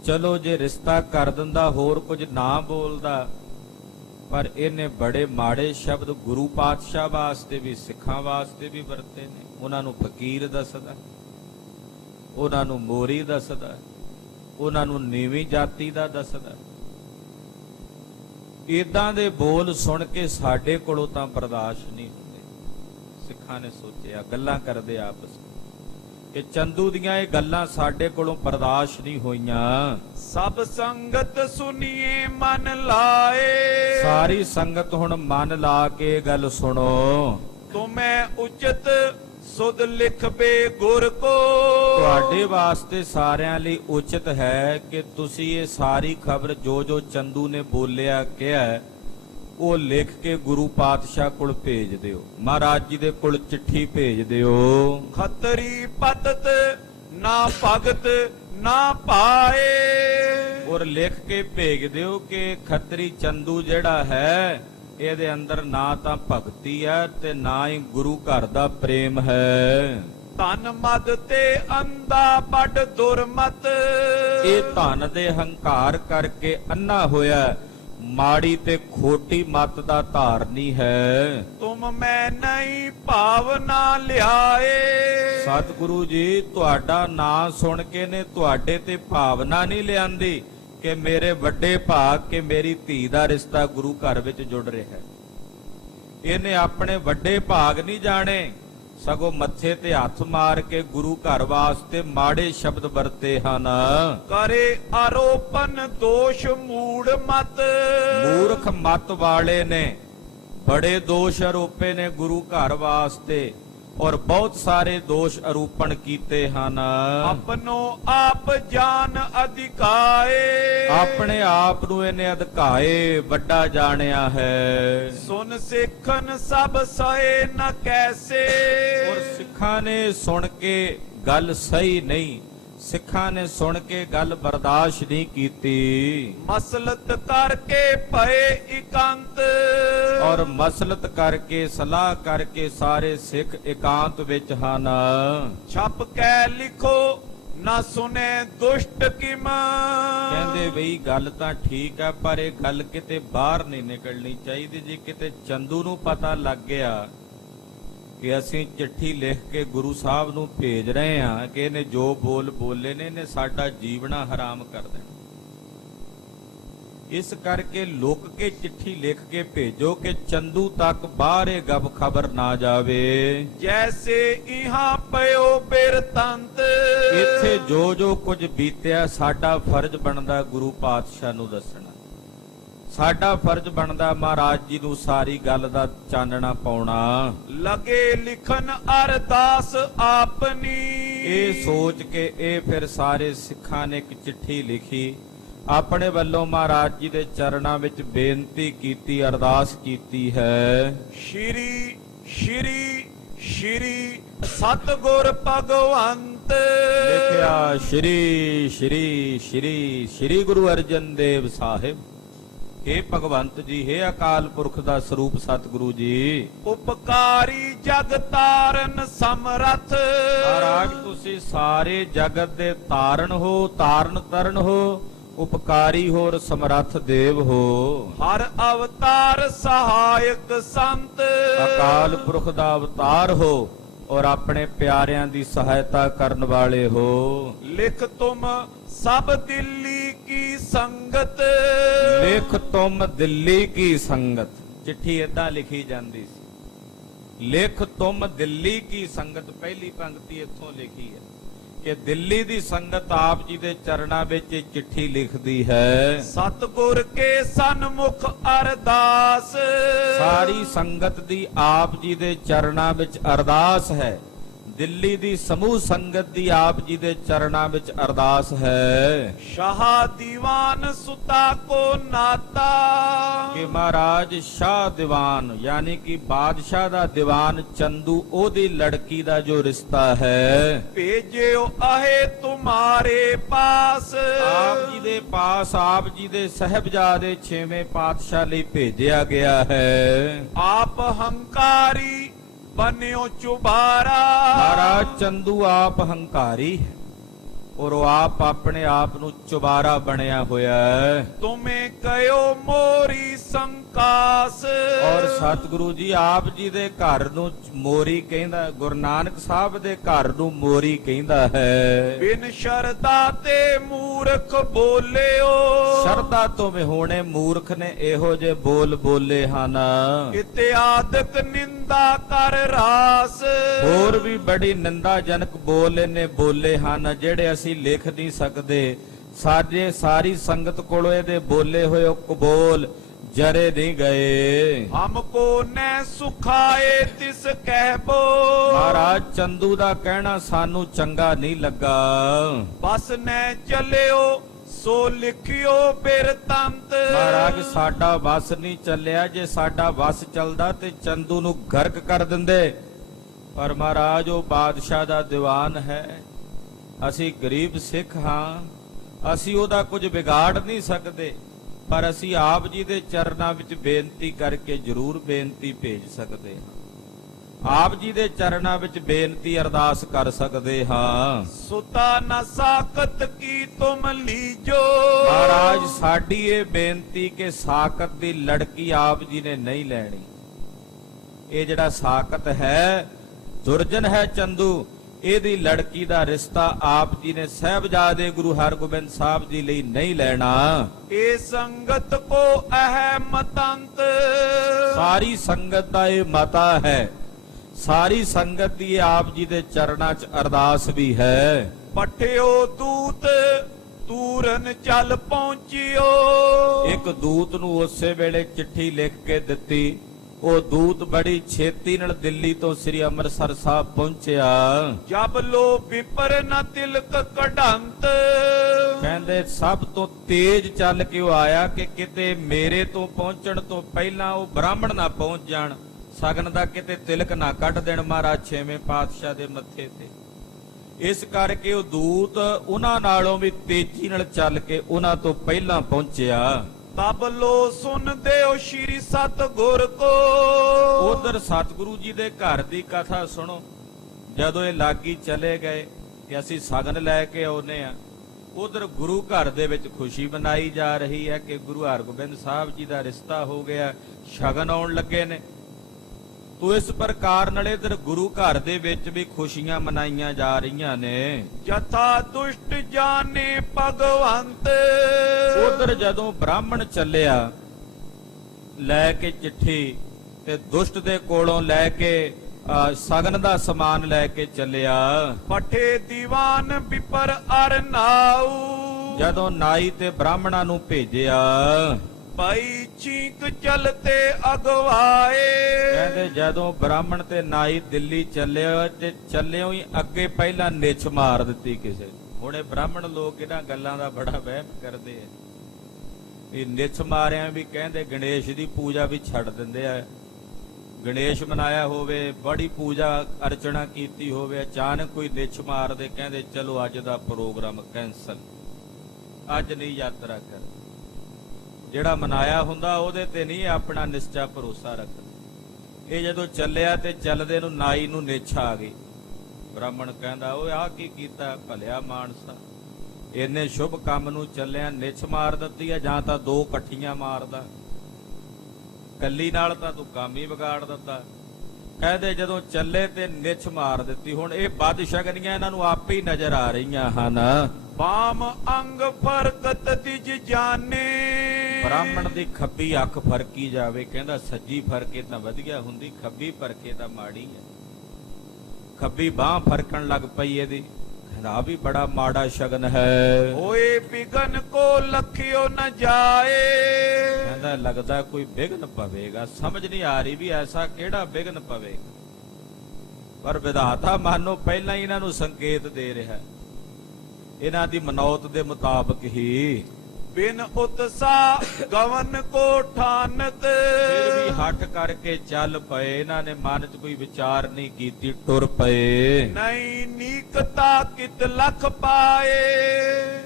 ਚਲੋ ਜੇ ਰਿਸ਼ਤਾ ਕਰ ਦਿੰਦਾ, ਹੋਰ ਕੁਝ ਨਾ ਬੋਲਦਾ, ਪਰ ਇਹਨੇ ਬੜੇ ਮਾੜੇ ਸ਼ਬਦ ਗੁਰੂ ਪਾਤਸ਼ਾਹ ਵਾਸਤੇ ਵੀ, ਸਿੱਖਾਂ ਵਾਸਤੇ ਵੀ ਵਰਤੇ ਨੇ। ਉਹਨਾਂ ਨੂੰ ਫਕੀਰ ਦੱਸਦਾ, ਉਹਨਾਂ ਨੂੰ ਮੋਰੀ ਦੱਸਦਾ, ਉਹਨਾਂ ਨੂੰ ਨੀਵੀਂ ਜਾਤੀ ਦਾ ਦੱਸਦਾ। ਇਦਾਂ ਦੇ ਬੋਲ ਸੁਣ ਕੇ ਸਾਡੇ ਕੋਲੋਂ ਤਾਂ ਬਰਦਾਸ਼ਤ ਨਹੀਂ ਹੁੰਦੇ। ਸਿੱਖਾਂ ਨੇ ਸੋਚਿਆ, ਗੱਲਾਂ ਕਰਦੇ ਆਪਸ ਵਿੱਚ, ਕਿ ਚੰਦੂ ਦੀਆਂ ਇਹ ਗੱਲਾਂ ਸਾਡੇ ਕੋਲੋਂ ਬਰਦਾਸ਼ਤ ਨਹੀਂ ਹੋਈਆਂ। ਸਭ ਸੰਗਤ ਸੁਨੀਏ ਮਨ ਲਾਏ, ਸਾਰੀ ਸੰਗਤ ਹੁਣ ਮਨ ਲਾ ਕੇ ਗੱਲ ਸੁਣੋ। ਤੁਮੈ ਉਚਿਤ ਸੁਧ ਲਿਖਬੇ ਗੁਰ ਕੋ, ਤੁਹਾਡੇ ਵਾਸਤੇ ਸਾਰਿਆਂ ਲਈ ਉਚਿਤ ਹੈ ਕਿ ਤੁਸੀਂ ਇਹ ਸਾਰੀ ਖਬਰ ਜੋ ਜੋ ਚੰਦੂ ਨੇ ਬੋਲਿਆ ਕਿਹਾ ਉਹ ਲਿਖ ਕੇ ਗੁਰੂ ਪਾਤਸ਼ਾਹ ਕੋਲ ਭੇਜ ਦਿਓ, ਮਹਾਰਾਜ ਜੀ ਦੇ ਕੋਲ ਚਿੱਠੀ ਭੇਜ ਦਿਓ। ਖੱਤਰੀ ਪਤਤ ਨਾ ਭਗਤ ਨਾ ਪਾਏ, ਔਰ ਲਿਖ ਕੇ ਭੇਜ ਦਿਓ ਕਿ ਖੱਤਰੀ ਚੰਦੂ ਜਿਹੜਾ ਹੈ ਇਹਦੇ ਅੰਦਰ ਨਾ ਤਾਂ ਭਗਤੀ ਹੈ ਤੇ ਨਾ ਹੀ ਗੁਰੂ ਘਰ ਦਾ ਪ੍ਰੇਮ ਹੈ। ਧਨ ਮਦ ਤੇ ਅੰਧਾ ਬੜ ਦੁਰਮਤ, ਇਹ ਧਨ ਦੇ ਹੰਕਾਰ ਕਰਕੇ ਅੰਨਾ ਹੋਇਆ, ਮਾੜੀ ਤੇ ਖੋਟੀ ਮੱਤ ਦਾ ਧਾਰਨੀ ਹੈ। ਤੁਮ ਮੈਂ ਨਹੀਂ ਭਾਵਨਾ ਲਿਆਏ, ਸਤਿਗੁਰੂ ਜੀ ਤੁਹਾਡਾ ਨਾਂ ਸੁਣ ਕੇ ਨੇ ਤੁਹਾਡੇ ਤੇ ਭਾਵਨਾ ਨਹੀਂ ਲਿਆਂਦੀ ਕਿ ਮੇਰੇ ਵੱਡੇ ਭਾਗ ਕਿ ਮੇਰੀ ਧੀ ਦਾ ਰਿਸ਼ਤਾ ਗੁਰੂ ਘਰ ਵਿੱਚ ਜੁੜ ਰਿਹਾ ਹੈ। ਇਹਨੇ ਆਪਣੇ ਵੱਡੇ ਭਾਗ ਨਹੀਂ ਜਾਣੇ, ਸਗੋਂ ਮੱਥੇ ਤੇ ਹੱਥ ਮਾਰ ਕੇ ਗੁਰੂ ਘਰ ਵਾਸਤੇ ਮਾੜੇ ਸ਼ਬਦ ਵਰਤੇ ਹਨ। ਕਰੇ ਆਰੋਪਨ ਦੋਸ਼ ਮੂੜ ਮਤ, ਮੂਰਖ ਮਤ ਵਾਲੇ ਨੇ ਬੜੇ ਦੋਸ਼ ਆਰੋਪੇ ਨੇ ਗੁਰੂ ਘਰ ਵਾਸਤੇ, ਔਰ ਬਹੁਤ ਸਾਰੇ ਦੋਸ਼ ਆਰੋਪਣ ਕੀਤੇ ਹਨ। ਆਪਨੋ ਆਪ ਜਾਨ ਅਧਿਕਾਏ, ਆਪਣੇ ਆਪ ਨੂੰ ਇਹਨੇ ਅਧਿਕਾਏ ਵੱਡਾ ਜਾਣਿਆ ਹੈ। ਸੁਨ ਸਿੱਖਨ ਸਭ ਸਏ ਨ ਕੈਸੇ, ਔਰ ਸਿੱਖਾਂ ਨੇ ਸੁਣ ਕੇ ਗੱਲ ਸਹੀ ਨਹੀਂ, ਸਿੱਖਾਂ ਨੇ ਸੁਣ ਕੇ ਗੱਲ ਬਰਦਾਸ਼ਤ ਨਹੀਂ ਕੀਤੀ। ਮਸਲਤ ਕਰਕੇ ਭਏ ਇਕਾਂਤ, ਔਰ ਮਸਲਤ ਕਰਕੇ ਸਲਾਹ ਕਰਕੇ ਸਾਰੇ ਸਿੱਖ ਇਕਾਂਤ ਵਿੱਚ ਹਨ। ਛਪ ਕੇ ਲਿਖੋ ਨਾ ਸੁਨੇ ਦੁਸ਼ਟ ਕਿਮ, ਕਹਿੰਦੇ ਬਈ ਗੱਲ ਤਾਂ ਠੀਕ ਹੈ ਪਰ ਇਹ ਗੱਲ ਕਿਤੇ ਬਾਹਰ ਨਹੀਂ ਨਿਕਲਣੀ ਚਾਹੀਦੀ। ਜੇ ਕਿਤੇ ਚੰਦੂ ਨੂੰ ਪਤਾ ਲੱਗ ਗਿਆ ਕਿ ਅਸੀਂ ਚਿੱਠੀ ਲਿਖ ਕੇ ਗੁਰੂ ਸਾਹਿਬ ਨੂੰ ਭੇਜ ਰਹੇ ਹਾਂ ਕਿ ਇਹਨੇ ਜੋ ਬੋਲੇ ਨੇ ਇਹਨੇ ਸਾਡਾ ਜੀਵਣਾ ਹਰਾਮ ਕਰ ਦੇਣਾ, ਇਸ ਕਰਕੇ ਲੁਕ ਕੇ ਚਿੱਠੀ ਲਿਖ ਕੇ ਭੇਜੋ ਕਿ ਚੰਦੂ ਤੱਕ ਬਾਹਰ ਇਹ ਗਬ ਖਬਰ ਨਾ ਜਾਵੇ। ਜੈਸੇ ਇਹਾਂ ਪਇਓ ਬਿਰਤੰਤ, ਇੱਥੇ ਜੋ ਜੋ ਕੁਝ ਬੀਤਿਆ ਸਾਡਾ ਫਰਜ਼ ਬਣਦਾ ਗੁਰੂ ਪਾਤਸ਼ਾਹ ਨੂੰ ਦੱਸਣਾ, ਸਾਡਾ ਫਰਜ਼ ਬਣਦਾ ਮਹਾਰਾਜ ਜੀ ਨੂੰ ਸਾਰੀ ਗੱਲ ਦਾ ਚਾਨਣਾ ਪਾਉਣਾ। ਲਗੇ ਲਿਖਨ ਅਰਦਾਸ ਆਪਨੀ, ਇਹ ਸੋਚ ਕੇ ਇਹ ਫਿਰ ਸਾਰੇ ਸਿੱਖਾਂ ਨੇ ਇੱਕ ਚਿੱਠੀ ਲਿਖੀ, ਆਪਣੇ ਵੱਲੋਂ ਮਹਾਰਾਜ ਜੀ ਦੇ ਚਰਨਾਂ ਵਿੱਚ ਬੇਨਤੀ ਕੀਤੀ, ਅਰਦਾਸ ਕੀਤੀ ਹੈ। ਸ਼੍ਰੀ ਸ਼੍ਰੀ ਸ਼੍ਰੀ ਸਤਿਗੁਰ ਭਗਵੰਤ, ਲਿਖਿਆ ਸ਼੍ਰੀ ਸ਼੍ਰੀ ਸ਼੍ਰੀ ਸ਼੍ਰੀ ਗੁਰੂ ਅਰਜਨ ਦੇਵ ਸਾਹਿਬ, हे ਭਗਵੰਤ ਜੀ, हे ਅਕਾਲ ਪੁਰਖ ਦਾ ਸਰੂਪ ਸਤਿਗੁਰੂ ਜੀ, ਉਪਕਾਰੀ ਜਗ ਤਾਰਨ ਸਮਰੱਥ, ਮਹਾਰਾਜ ਤੁਸੀਂ ਸਾਰੇ ਜਗਤ ਦੇ ਤਾਰਨ ਹੋ, ਤਾਰਨ ਤਰਨ ਹੋ, ਉਪਕਾਰੀ ਹੋਰ ਸਮਰੱਥ ਦੇਵ ਹੋ। ਹਰ ਅਵਤਾਰ ਸਹਾਇਕ ਸੰਤ, ਅਕਾਲ ਪੁਰਖ ਦਾ ਅਵਤਾਰ ਹੋ ਔਰ ਆਪਣੇ ਪਿਆਰਿਆਂ ਦੀ ਸਹਾਇਤਾ ਕਰਨ ਵਾਲੇ ਹੋ। ਲਿਖ ਤੁਮ ਸਭ ਦਿੱਲੀ ਕੀ ਸੰਗਤ, ਲਿਖ ਤੁਮ ਦਿੱਲੀ ਕੀ ਸੰਗਤ, ਚਿੱਠੀ ਏਦਾਂ ਲਿਖੀ ਜਾਂਦੀ ਸੀ, ਲਿਖ ਤੁਮ ਦਿੱਲੀ ਕੀ ਸੰਗਤ। ਪਹਿਲੀ ਪੰਕਤੀ ਇੱਥੋਂ ਲਿਖੀ ਹੈ ਕਿ ਦਿੱਲੀ ਦੀ ਸੰਗਤ ਆਪ ਜੀ ਦੇ ਚਰਨਾਂ ਵਿੱਚ ਇਹ ਚਿੱਠੀ ਲਿਖਦੀ ਹੈ। ਸਤਿਗੁਰ ਕੇ ਸਨਮੁਖ ਅਰਦਾਸ, ਸਾਰੀ ਸੰਗਤ ਦੀ ਆਪ ਜੀ ਦੇ ਚਰਨਾਂ ਵਿੱਚ ਅਰਦਾਸ ਹੈ। ਦਿੱਲੀ ਦੀ ਸਮੂਹ ਸੰਗਤ ਦੀ ਆਪ ਜੀ ਦੇ ਚਰਨਾਂ ਵਿੱਚ ਅਰਦਾਸ ਹੈ। ਸ਼ਾਹ ਦੀਵਾਨ ਸੁਤਾ ਕੋ ਨਾਤਾ, ਕਿ ਮਹਾਰਾਜ ਸ਼ਾਹ ਦੀਵਾਨ ਯਾਨੀ ਕਿ ਬਾਦਸ਼ਾਹ ਦਾ ਦੀਵਾਨ ਚੰਦੂ ਉਹਦੀ ਲੜਕੀ ਦਾ ਜੋ ਰਿਸ਼ਤਾ ਹੈ, ਭੇਜਿਓ ਆਹੇ ਤੁਮਾਰੇ ਪਾਸ, ਆਪ ਜੀ ਦੇ ਪਾਸ ਆਪ ਜੀ ਦੇ ਸਹਿਬਜ਼ਾਦੇ 6ਵੇਂ ਪਾਤਸ਼ਾਹ ਲਈ ਭੇਜਿਆ ਗਿਆ ਹੈ। ਆਪ ਹੰਕਾਰੀ ਬਨਿਓ ਚੁਬਾਰਾ, ਮਹਾਰਾਜ ਚੰਦੂ ਆਪ ਹੰਕਾਰੀ ਹੈ, ਔਰ ਉਹ ਆਪ ਆਪਣੇ ਆਪ ਨੂੰ ਚੁਬਾਰਾ ਬਣਿਆ ਹੋਇਆ ਹੈ। ਤੁਮੇ ਕਯੋ ਮੋਰੀ ਸੰਕਾਸ। ਔਰ ਸਤਿਗੁਰੂ ਜੀ ਆਪ ਜੀ ਦੇ ਘਰ ਨੂੰ ਮੋਰੀ ਕਹਿੰਦਾ, ਗੁਰੂ ਨਾਨਕ ਸਾਹਿਬ ਦੇ ਘਰ ਨੂੰ ਮੋਰੀ ਕਹਿੰਦਾ ਹੈ। ਬਿਨ ਸ਼ਰਦਾ ਤੇ ਮੂਰਖ ਬੋਲਿਓ। ਸ਼ਰਧਾ ਤੋਂ ਵਿਹੋਣੇ ਮੂਰਖ ਨੇ ਇਹੋ ਜੇ ਬੋਲ ਬੋਲੇ ਹਨ। ਇਤਿਆਦਿਕ ਨਿੰਦਾ ਕਰ ਰਾਸ। ਹੋਰ ਵੀ ਬੜੀ ਨਿੰਦਾਜਨਕ ਬੋਲ ਇਹਨੇ ਬੋਲੇ ਹਨ, ਜਿਹੜੇ ਅਸੀਂ ਲਿਖ ਨਹੀਂ ਸਕਦੇ। ਸਾਡੇ ਸਾਰੀ ਸੰਗਤ ਕੋਲੋਂ ਇਹਦੇ ਬੋਲੇ ਹੋਏ ਉਹ ਕਬੋਲ ਜਰੇ ਨਹੀਂ ਗਏ। ਹਮਕੋ ਨੈ ਸੁਖਾਏ ਤਿਸ ਕਹਿਬੋ। ਮਹਾਰਾਜ ਚੰਦੂ ਦਾ ਕਹਿਣਾ ਸਾਨੂੰ ਚੰਗਾ ਨਹੀਂ ਲੱਗਾ। ਬਸ ਨੈ ਚਲਿਓ ਸੋ ਲਿਖਿਓ ਬਿਰਤੰਤ। ਮਹਾਰਾਜ ਸਾਡਾ ਵਸ ਨਹੀਂ ਚੱਲਿਆ, ਜੇ ਸਾਡਾ ਵਸ ਚੱਲਦਾ ਤੇ ਚੰਦੂ ਨੂੰ ਗਰਕ ਕਰ ਦਿੰਦੇ। ਪਰ ਮਹਾਰਾਜ ਉਹ ਬਾਦਸ਼ਾਹ ਦਾ ਦੀਵਾਨ ਹੈ, ਅਸੀਂ ਗਰੀਬ ਸਿੱਖ ਹਾਂ, ਅਸੀਂ ਉਹਦਾ ਕੁਝ ਵਿਗਾੜ ਨਹੀਂ ਸਕਦੇ। ਪਰ ਅਸੀਂ ਆਪ ਜੀ ਦੇ ਚਰਨਾਂ ਵਿੱਚ ਬੇਨਤੀ ਕਰਕੇ ਜ਼ਰੂਰ ਬੇਨਤੀ ਭੇਜ ਸਕਦੇ ਹਾਂ। ਆਪ ਜੀ ਦੇ ਚਰਨਾਂ ਵਿੱਚ ਬੇਨਤੀ ਅਰਦਾਸ ਕਰ ਸਕਦੇ ਹਾਂ। ਸੁਤਾ ਨ ਸਾਕਤ ਕੀ ਤੁਮ ਲੀਜੋ। ਮਹਾਰਾਜ ਸਾਡੀ ਇਹ ਬੇਨਤੀ ਕਿ ਸਾਕਤ ਦੀ ਲੜਕੀ ਆਪ ਜੀ ਨੇ ਨਹੀਂ ਲੈਣੀ। ਇਹ ਜਿਹੜਾ ਸਾਕਤ ਹੈ ਦੁਰਜਨ ਹੈ ਚੰਦੂ, ਇਹਦੀ ਲੜਕੀ ਦਾ ਰਿਸ਼ਤਾ ਆਪ ਜੀ ਨੇ ਸਾਹਿਬਜ਼ਾਦੇ ਗੁਰੂ ਹਰਗੋਬਿੰਦ ਸਾਹਿਬ ਜੀ ਲਈ ਨਹੀਂ ਲੈਣਾ। ਇਹ ਸੰਗਤ ਕੋ ਅਹਿਮਤੰਤ। ਸਾਰੀ ਸੰਗਤ ਦਾ ਇਹ ਮਤਾ ਹੈ, ਸਾਰੀ ਸੰਗਤ ਦੀ ਆਪ ਜੀ ਦੇ ਚਰਨਾਂ 'ਚ ਅਰਦਾਸ ਵੀ ਹੈ। ਪਠਿਓ ਦੂਤ ਤੂਰਨ ਚੱਲ ਪਹੁੰਚਿਓ। ਇੱਕ ਦੂਤ ਨੂੰ ਉਸੇ ਵੇਲੇ ਚਿੱਠੀ ਲਿਖ ਕੇ ਦਿੱਤੀ। ਉਹ ਦੂਤ ਬੜੀ ਛੇਤੀ ਨਾਲ ਦਿੱਲੀ ਤੋਂ ਸ੍ਰੀ ਅੰਮ੍ਰਿਤਸਰ ਸਾਹਿਬ ਪਹੁੰਚਿਆ। ਜਬ ਲੋ ਵਿਪਰ ਨ ਤਿਲਕ ਕਢੰਤ। ਕਹਿੰਦੇ ਸਭ ਤੋਂ ਤੇਜ਼ ਚੱਲ ਕੇ ਉਹ ਆਇਆ ਕਿ ਕਿਤੇ ਮੇਰੇ ਤੋਂ ਪਹੁੰਚਣ ਤੋਂ ਪਹਿਲਾਂ ਉਹ ਬ੍ਰਾਹਮਣ ਨਾ ਪਹੁੰਚ ਜਾਣ, ਸਗਨ ਦਾ ਕਿਤੇ ਤਿਲਕ ਨਾ ਕੱਢ ਦੇਣ ਮਹਾਰਾਜ ਛੇਵੇਂ ਪਾਤਸ਼ਾਹ ਦੇ ਮੱਥੇ ਤੇ। ਇਸ ਕਰਕੇ ਉਹ ਦੂਤ ਉਹਨਾਂ ਨਾਲੋਂ ਵੀ ਤੇਜ਼ੀ ਨਾਲ ਚੱਲ ਕੇ ਉਹਨਾਂ ਤੋਂ ਪਹਿਲਾਂ ਪਹੁੰਚਿਆ। ਤਬ ਲੋ ਸੁਣਦੇ ਹੋ ਸ਼੍ਰੀ ਸਤਿਗੁਰ ਕੋ। ਉਧਰ ਸਤਿਗੁਰੂ ਜੀ ਦੇ ਘਰ ਦੀ ਕਥਾ ਸੁਣੋ। ਜਦੋਂ ਇਹ ਲਾਗੀ ਚਲੇ ਗਏ ਕਿ ਅਸੀਂ ਸਗਨ ਲੈ ਕੇ ਆਉਨੇ ਆ, ਉਧਰ ਗੁਰੂ ਘਰ ਦੇ ਵਿੱਚ ਖੁਸ਼ੀ ਮਨਾਈ ਜਾ ਰਹੀ ਹੈ ਕਿ ਗੁਰੂ ਹਰਗੋਬਿੰਦ ਸਾਹਿਬ ਜੀ ਦਾ ਰਿਸ਼ਤਾ ਹੋ ਗਿਆ, ਸ਼ਗਨ ਆਉਣ ਲੱਗੇ ਨੇ। ਤੋ ਇਸ ਪ੍ਰਕਾਰ ਨਾਲ ਇਧਰ ਗੁਰੂ ਘਰ ਦੇ ਵਿੱਚ ਵੀ ਖੁਸ਼ੀਆਂ ਮਨਾਈਆਂ ਜਾ ਰਹੀਆਂ ਨੇ। ਜਥਾ ਦੁਸ਼ਟ ਜਾਣੇ ਭਗਵੰਤ। ਉਧਰ ਜਦੋਂ ਬ੍ਰਾਹਮਣ ਚੱਲਿਆ ਲੈ ਕੇ ਚਿੱਠੀ, ਤੇ ਦੁਸ਼ਟ ਦੇ ਕੋਲੋਂ ਲੈ ਕੇ ਸਗਨ ਦਾ ਸਮਾਨ ਲੈ ਕੇ ਚੱਲਿਆ। ਪਠੇ ਦੀਵਾਨ ਵਿਪਰ ਅਰਨਾਉ। ਜਦੋਂ ਨਾਈ ਤੇ ਬ੍ਰਾਹਮਣਾਂ ਨੂੰ ਭੇਜਿਆ, ਭਾਈ ਚੀਕ ਚਲਤੇ ਅਗਵਾਏ। ਕਹਿੰਦੇ ਜਦੋਂ ਬ੍ਰਾਹਮਣ ਤੇ ਨਾਈ ਦਿੱਲੀ ਚੱਲਿਆ ਤੇ ਚੱਲਿਓ ਹੀ ਅੱਗੇ ਪਹਿਲਾਂ ਨਿਛ ਮਾਰ ਦਿੱਤੀ ਕਿਸੇ। ਹੁਣੇ ਬ੍ਰਾਹਮਣ ਲੋਕ ਇਹਨਾਂ ਗੱਲਾਂ ਦਾ ਬੜਾ ਵਹਿਮ ਕਰਦੇ ਆ। ਇਹ ਨਿਛ ਮਾਰਿਆਂ ਵੀ ਕਹਿੰਦੇ ਗਣੇਸ਼ ਦੀ ਪੂਜਾ ਵੀ ਛੱਡ ਦਿੰਦੇ ਆ। ਗਣੇਸ਼ ਮਨਾਇਆ ਹੋਵੇ, ਬੜੀ ਪੂਜਾ ਅਰਚਨਾ ਕੀਤੀ ਹੋਵੇ, ਅਚਾਨਕ ਕੋਈ ਨਿਛ ਮਾਰ ਦੇ, ਕਹਿੰਦੇ ਚਲੋ ਅੱਜ ਦਾ ਪ੍ਰੋਗਰਾਮ ਕੈਂਸਲ, ਅੱਜ ਨਹੀਂ ਯਾਤਰਾ ਕਰ। ਜਿਹੜਾ ਮਨਾਇਆ ਹੁੰਦਾ ਉਹਦੇ ਤੇ ਨਹੀਂ ਆਪਣਾ ਨਿਸ਼ਚਾ ਭਰੋਸਾ ਰੱਖਦਾ। ਇਹ ਜਦੋਂ ਚੱਲਿਆ ਤੇ ਚੱਲਦੇ ਨੂੰ ਨਾਈ ਨੂੰ ਨਿਛ ਆ ਗਈ। ਬ੍ਰਾਹਮਣ ਕਹਿੰਦਾ ਓਏ ਆਹ ਕੀ ਕੀਤਾ, ਭਲਿਆ ਮਾਨਸਾ, ਇੰਨੇ ਸ਼ੁਭ ਕੰਮ ਨੂੰ ਚੱਲਿਆ ਨਿਛ ਮਾਰ ਦਿੱਤੀ ਆ, ਜਾਂ ਤਾਂ ਦੋ ਇਕੱਠੀਆਂ ਮਾਰਦਾ, ਕੱਲੀ ਨਾਲ ਤਾਂ ਤੂੰ ਕੰਮ ਹੀ ਵਿਗਾੜ ਦਿੱਤਾ। ਕਹਿੰਦੇ ਜਦੋਂ ਚੱਲੇ ਤੇ ਨਿਛ ਮਾਰ ਦਿੱਤੀ। ਹੁਣ ਇਹ ਬਦਸ਼ਗਨੀਆਂ ਇਹਨਾਂ ਨੂੰ ਆਪੇ ਹੀ ਨਜ਼ਰ ਆ ਰਹੀਆਂ ਹਨ। ਬਾਮ ਅੰਗ ਫਰਕਤ ਦਿਜ ਜਾਣੇ। ਬ੍ਰਾਹਮਣ ਦੀ ਖੱਬੀ ਅੱਖ ਫਰਕੀ ਜਾਵੇ, ਕਹਿੰਦਾ ਸੱਜੀ ਫਰਕੇ ਤਾਂ ਵਧੀਆ ਹੁੰਦੀ, ਖੱਬੀ ਫਰਕੇ ਤਾਂ ਮਾੜੀ ਹੈ। ਖੱਬੀ ਬਾਹ ਫਰਕਣ ਲੱਗ ਪਈ ਇਹਦੀ, ਕਹਿੰਦਾ ਵੀ ਬੜਾ ਮਾੜਾ ਸ਼ਗਨ ਹੈ। ਹੋਏ ਬਿਗਨ ਕੋ ਲਖਿਓ ਨ ਜਾਏ। ਕਹਿੰਦਾ ਲੱਗਦਾ ਕੋਈ ਬਿਗਨ ਪਵੇਗਾ, ਸਮਝ ਨਹੀਂ ਆ ਰਹੀ ਵੀ ਐਸਾ ਕਿਹੜਾ ਬਿਗਨ ਪਵੇਗਾ। ਪਰ ਵਿਧਾਤਾ ਮਾਨੋ ਪਹਿਲਾਂ ਹੀ ਇਹਨਾਂ ਨੂੰ ਸੰਕੇਤ ਦੇ ਰਿਹਾ, ਇਹਨਾਂ ਦੀ ਮਨੌਤ ਦੇ ਮੁਤਾਬਕ ਹੀ। ਬਿਨ ਉਤਸਾ ਗਵਨ ਕੋ ਠਾਨਤ। ਫਿਰ ਵੀ ਹੱਠ ਕਰਕੇ ਚੱਲ ਪਏ, ਇਹਨਾਂ ਨੇ ਮਨ 'ਚ ਕੋਈ ਵਿਚਾਰ ਨਹੀਂ ਕੀਤੀ, ਟੁਰ ਪਏ। ਨਹੀਂ ਨੀਕਤਾ ਕਿਤ ਲਖ ਪਾਏ।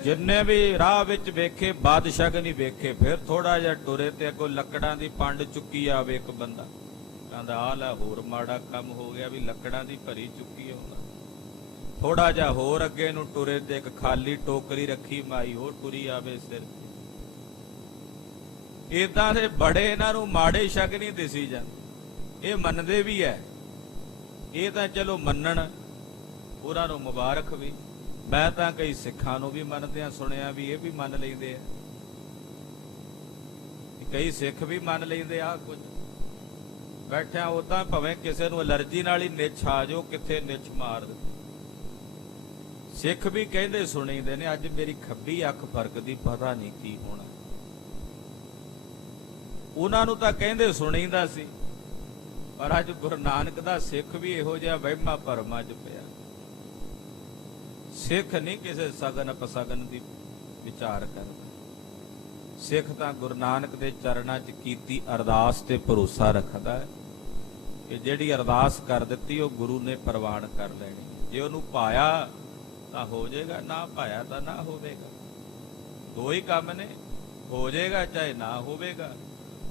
ਜਿੰਨੇ ਵੀ ਰਾਹ ਵਿੱਚ ਵੇਖੇ ਬਾਦਸ਼ਾਹ ਨਹੀਂ ਵੇਖੇ। ਫਿਰ ਥੋੜਾ ਜਿਹਾ ਟੁਰੇ ਤੇ ਅੱਗੋਂ ਲੱਕੜਾਂ ਦੀ ਪੰਡ ਚੁੱਕੀ ਆਵੇ ਇੱਕ ਬੰਦਾ, ਕਹਿੰਦਾ ਆ ਲੈ ਹੋਰ ਮਾੜਾ ਕੰਮ ਹੋ ਗਿਆ ਵੀ ਲੱਕੜਾਂ ਦੀ ਭਰੀ ਚੁੱਕੀ ਆਉਂਦਾ। ਥੋੜਾ ਜਿਹਾ ਹੋਰ ਅੱਗੇ ਨੂੰ ਟੁਰੇ ਤੇ ਇੱਕ ਖਾਲੀ ਟੋਕਰੀ ਰੱਖੀ ਮਾਈ ਉਹ ਟੁਰੀ ਆਵੇ ਸਿਰ ਤੇ। ਏਦਾਂ ਦੇ ਬੜੇ ਇਹਨਾਂ ਨੂੰ ਮਾੜੇ ਸ਼ੱਕ ਨਹੀਂ ਦਿਸੀ ਜਾਂਦੇ, ਇਹ ਮੰਨਦੇ ਵੀ ਐ। ਇਹ ਤਾਂ ਚਲੋ ਮੰਨਣ, ਉਹਨਾਂ ਨੂੰ ਮੁਬਾਰਕ ਵੀ। ਮੈਂ ਤਾਂ ਕਈ ਸਿੱਖਾਂ ਨੂੰ ਵੀ ਮੰਨਦਿਆਂ ਸੁਣਿਆ ਵੀ ਇਹ ਵੀ ਮੰਨ ਲੈਂਦੇ ਆ, ਕਈ ਸਿੱਖ ਵੀ ਮੰਨ ਲੈਂਦੇ ਆ ਕੁਝ ਬੈਠਿਆ। ਉਦਾਂ ਭਾਵੇਂ ਕਿਸੇ ਨੂੰ ਐਲਰਜੀ ਨਾਲ ਹੀ ਨਿੱਛ ਆ ਜਾਓ, ਕਿੱਥੇ ਨਿੱਛ ਮਾਰ ਦੇ। ਸਿੱਖ ਵੀ ਕਹਿੰਦੇ ਸੁਣੀਦੇ ਨੇ, ਅੱਜ ਮੇਰੀ ਖੱਬੀ ਅੱਖ ਫਰਕਦੀ, ਪਤਾ ਨਹੀਂ ਕੀ ਹੋਣਾ। ਉਹਨਾਂ ਨੂੰ ਤਾਂ ਕਹਿੰਦੇ ਸੁਣੀਦਾ ਸੀ, ਪਰ ਅੱਜ ਗੁਰੂ ਨਾਨਕ ਦਾ ਸਿੱਖ ਵੀ ਇਹੋ ਜਿਹਾ ਵਹਿਮਾਂ ਭਰਮਾਂ 'ਚ ਪਿਆ। ਸਿੱਖ ਨਹੀਂ ਕਿਸੇ ਸਗਨ ਅਪਸਗਨ ਦੀ ਵਿਚਾਰ ਕਰਦਾ। ਸਿੱਖ ਤਾਂ ਗੁਰੂ ਨਾਨਕ ਦੇ ਚਰਨਾਂ 'ਚ ਕੀਤੀ ਅਰਦਾਸ ਤੇ ਭਰੋਸਾ ਰੱਖਦਾ ਹੈ ਕਿ ਜਿਹੜੀ ਅਰਦਾਸ ਕਰ ਦਿੱਤੀ ਉਹ ਗੁਰੂ ਨੇ ਪ੍ਰਵਾਨ ਕਰ ਲੈਣੀ। ਜੇ ਉਹਨੂੰ ਪਾਇਆ ਤਾਂ ਹੋ ਜਾਏਗਾ, ਨਾ ਪਾਇਆ ਤਾਂ ਨਾ ਹੋਵੇਗਾ। ਦੋ ਹੀ ਕੰਮ ਨੇ, ਹੋ ਜਾਏਗਾ ਚਾਹੇ ਨਾ ਹੋਵੇਗਾ।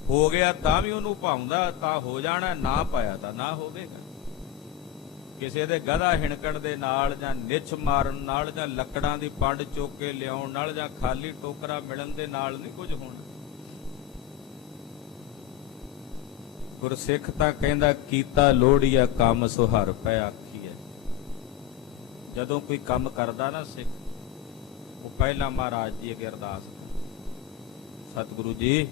ਹੋ ਗਿਆ ਤਾਂ ਵੀ ਉਹਨੂੰ ਭਾਉਂਦਾ ਤਾਂ ਹੋ ਜਾਣਾ, ਨਾ ਪਾਇਆ ਤਾਂ ਨਾ ਹੋਵੇਗਾ। ਕਿਸੇ ਦੇ ਗਧਾ ਹਿਣਕਣ ਦੇ ਨਾਲ ਜਾਂ ਨਿੱਛ ਮਾਰਨ ਨਾਲ ਜਾਂ ਲੱਕੜਾਂ ਦੀ ਪੰਡ ਚੁੱਕ ਕੇ ਲਿਆਉਣ ਨਾਲ ਜਾਂ ਖਾਲੀ ਟੋਕਰਾ ਮਿਲਣ ਦੇ ਨਾਲ ਨਹੀਂ ਕੁਝ ਹੋਣਾ। ਗੁਰਸਿੱਖ ਤਾਂ ਕਹਿੰਦਾ ਕੀਤਾ ਲੋੜੀਆ ਕੰਮ ਸੋ ਹਰ ਪੈ ਆਖੀਐ। ਜਦੋਂ ਕੋਈ ਕੰਮ ਕਰਦਾ ਨਾ ਸਿੱਖ, ਉਹ ਪਹਿਲਾਂ ਮਹਾਰਾਜ ਜੀ ਅੱਗੇ ਅਰਦਾਸ ਕਰਦਾ, ਸਤਿਗੁਰੂ ਜੀ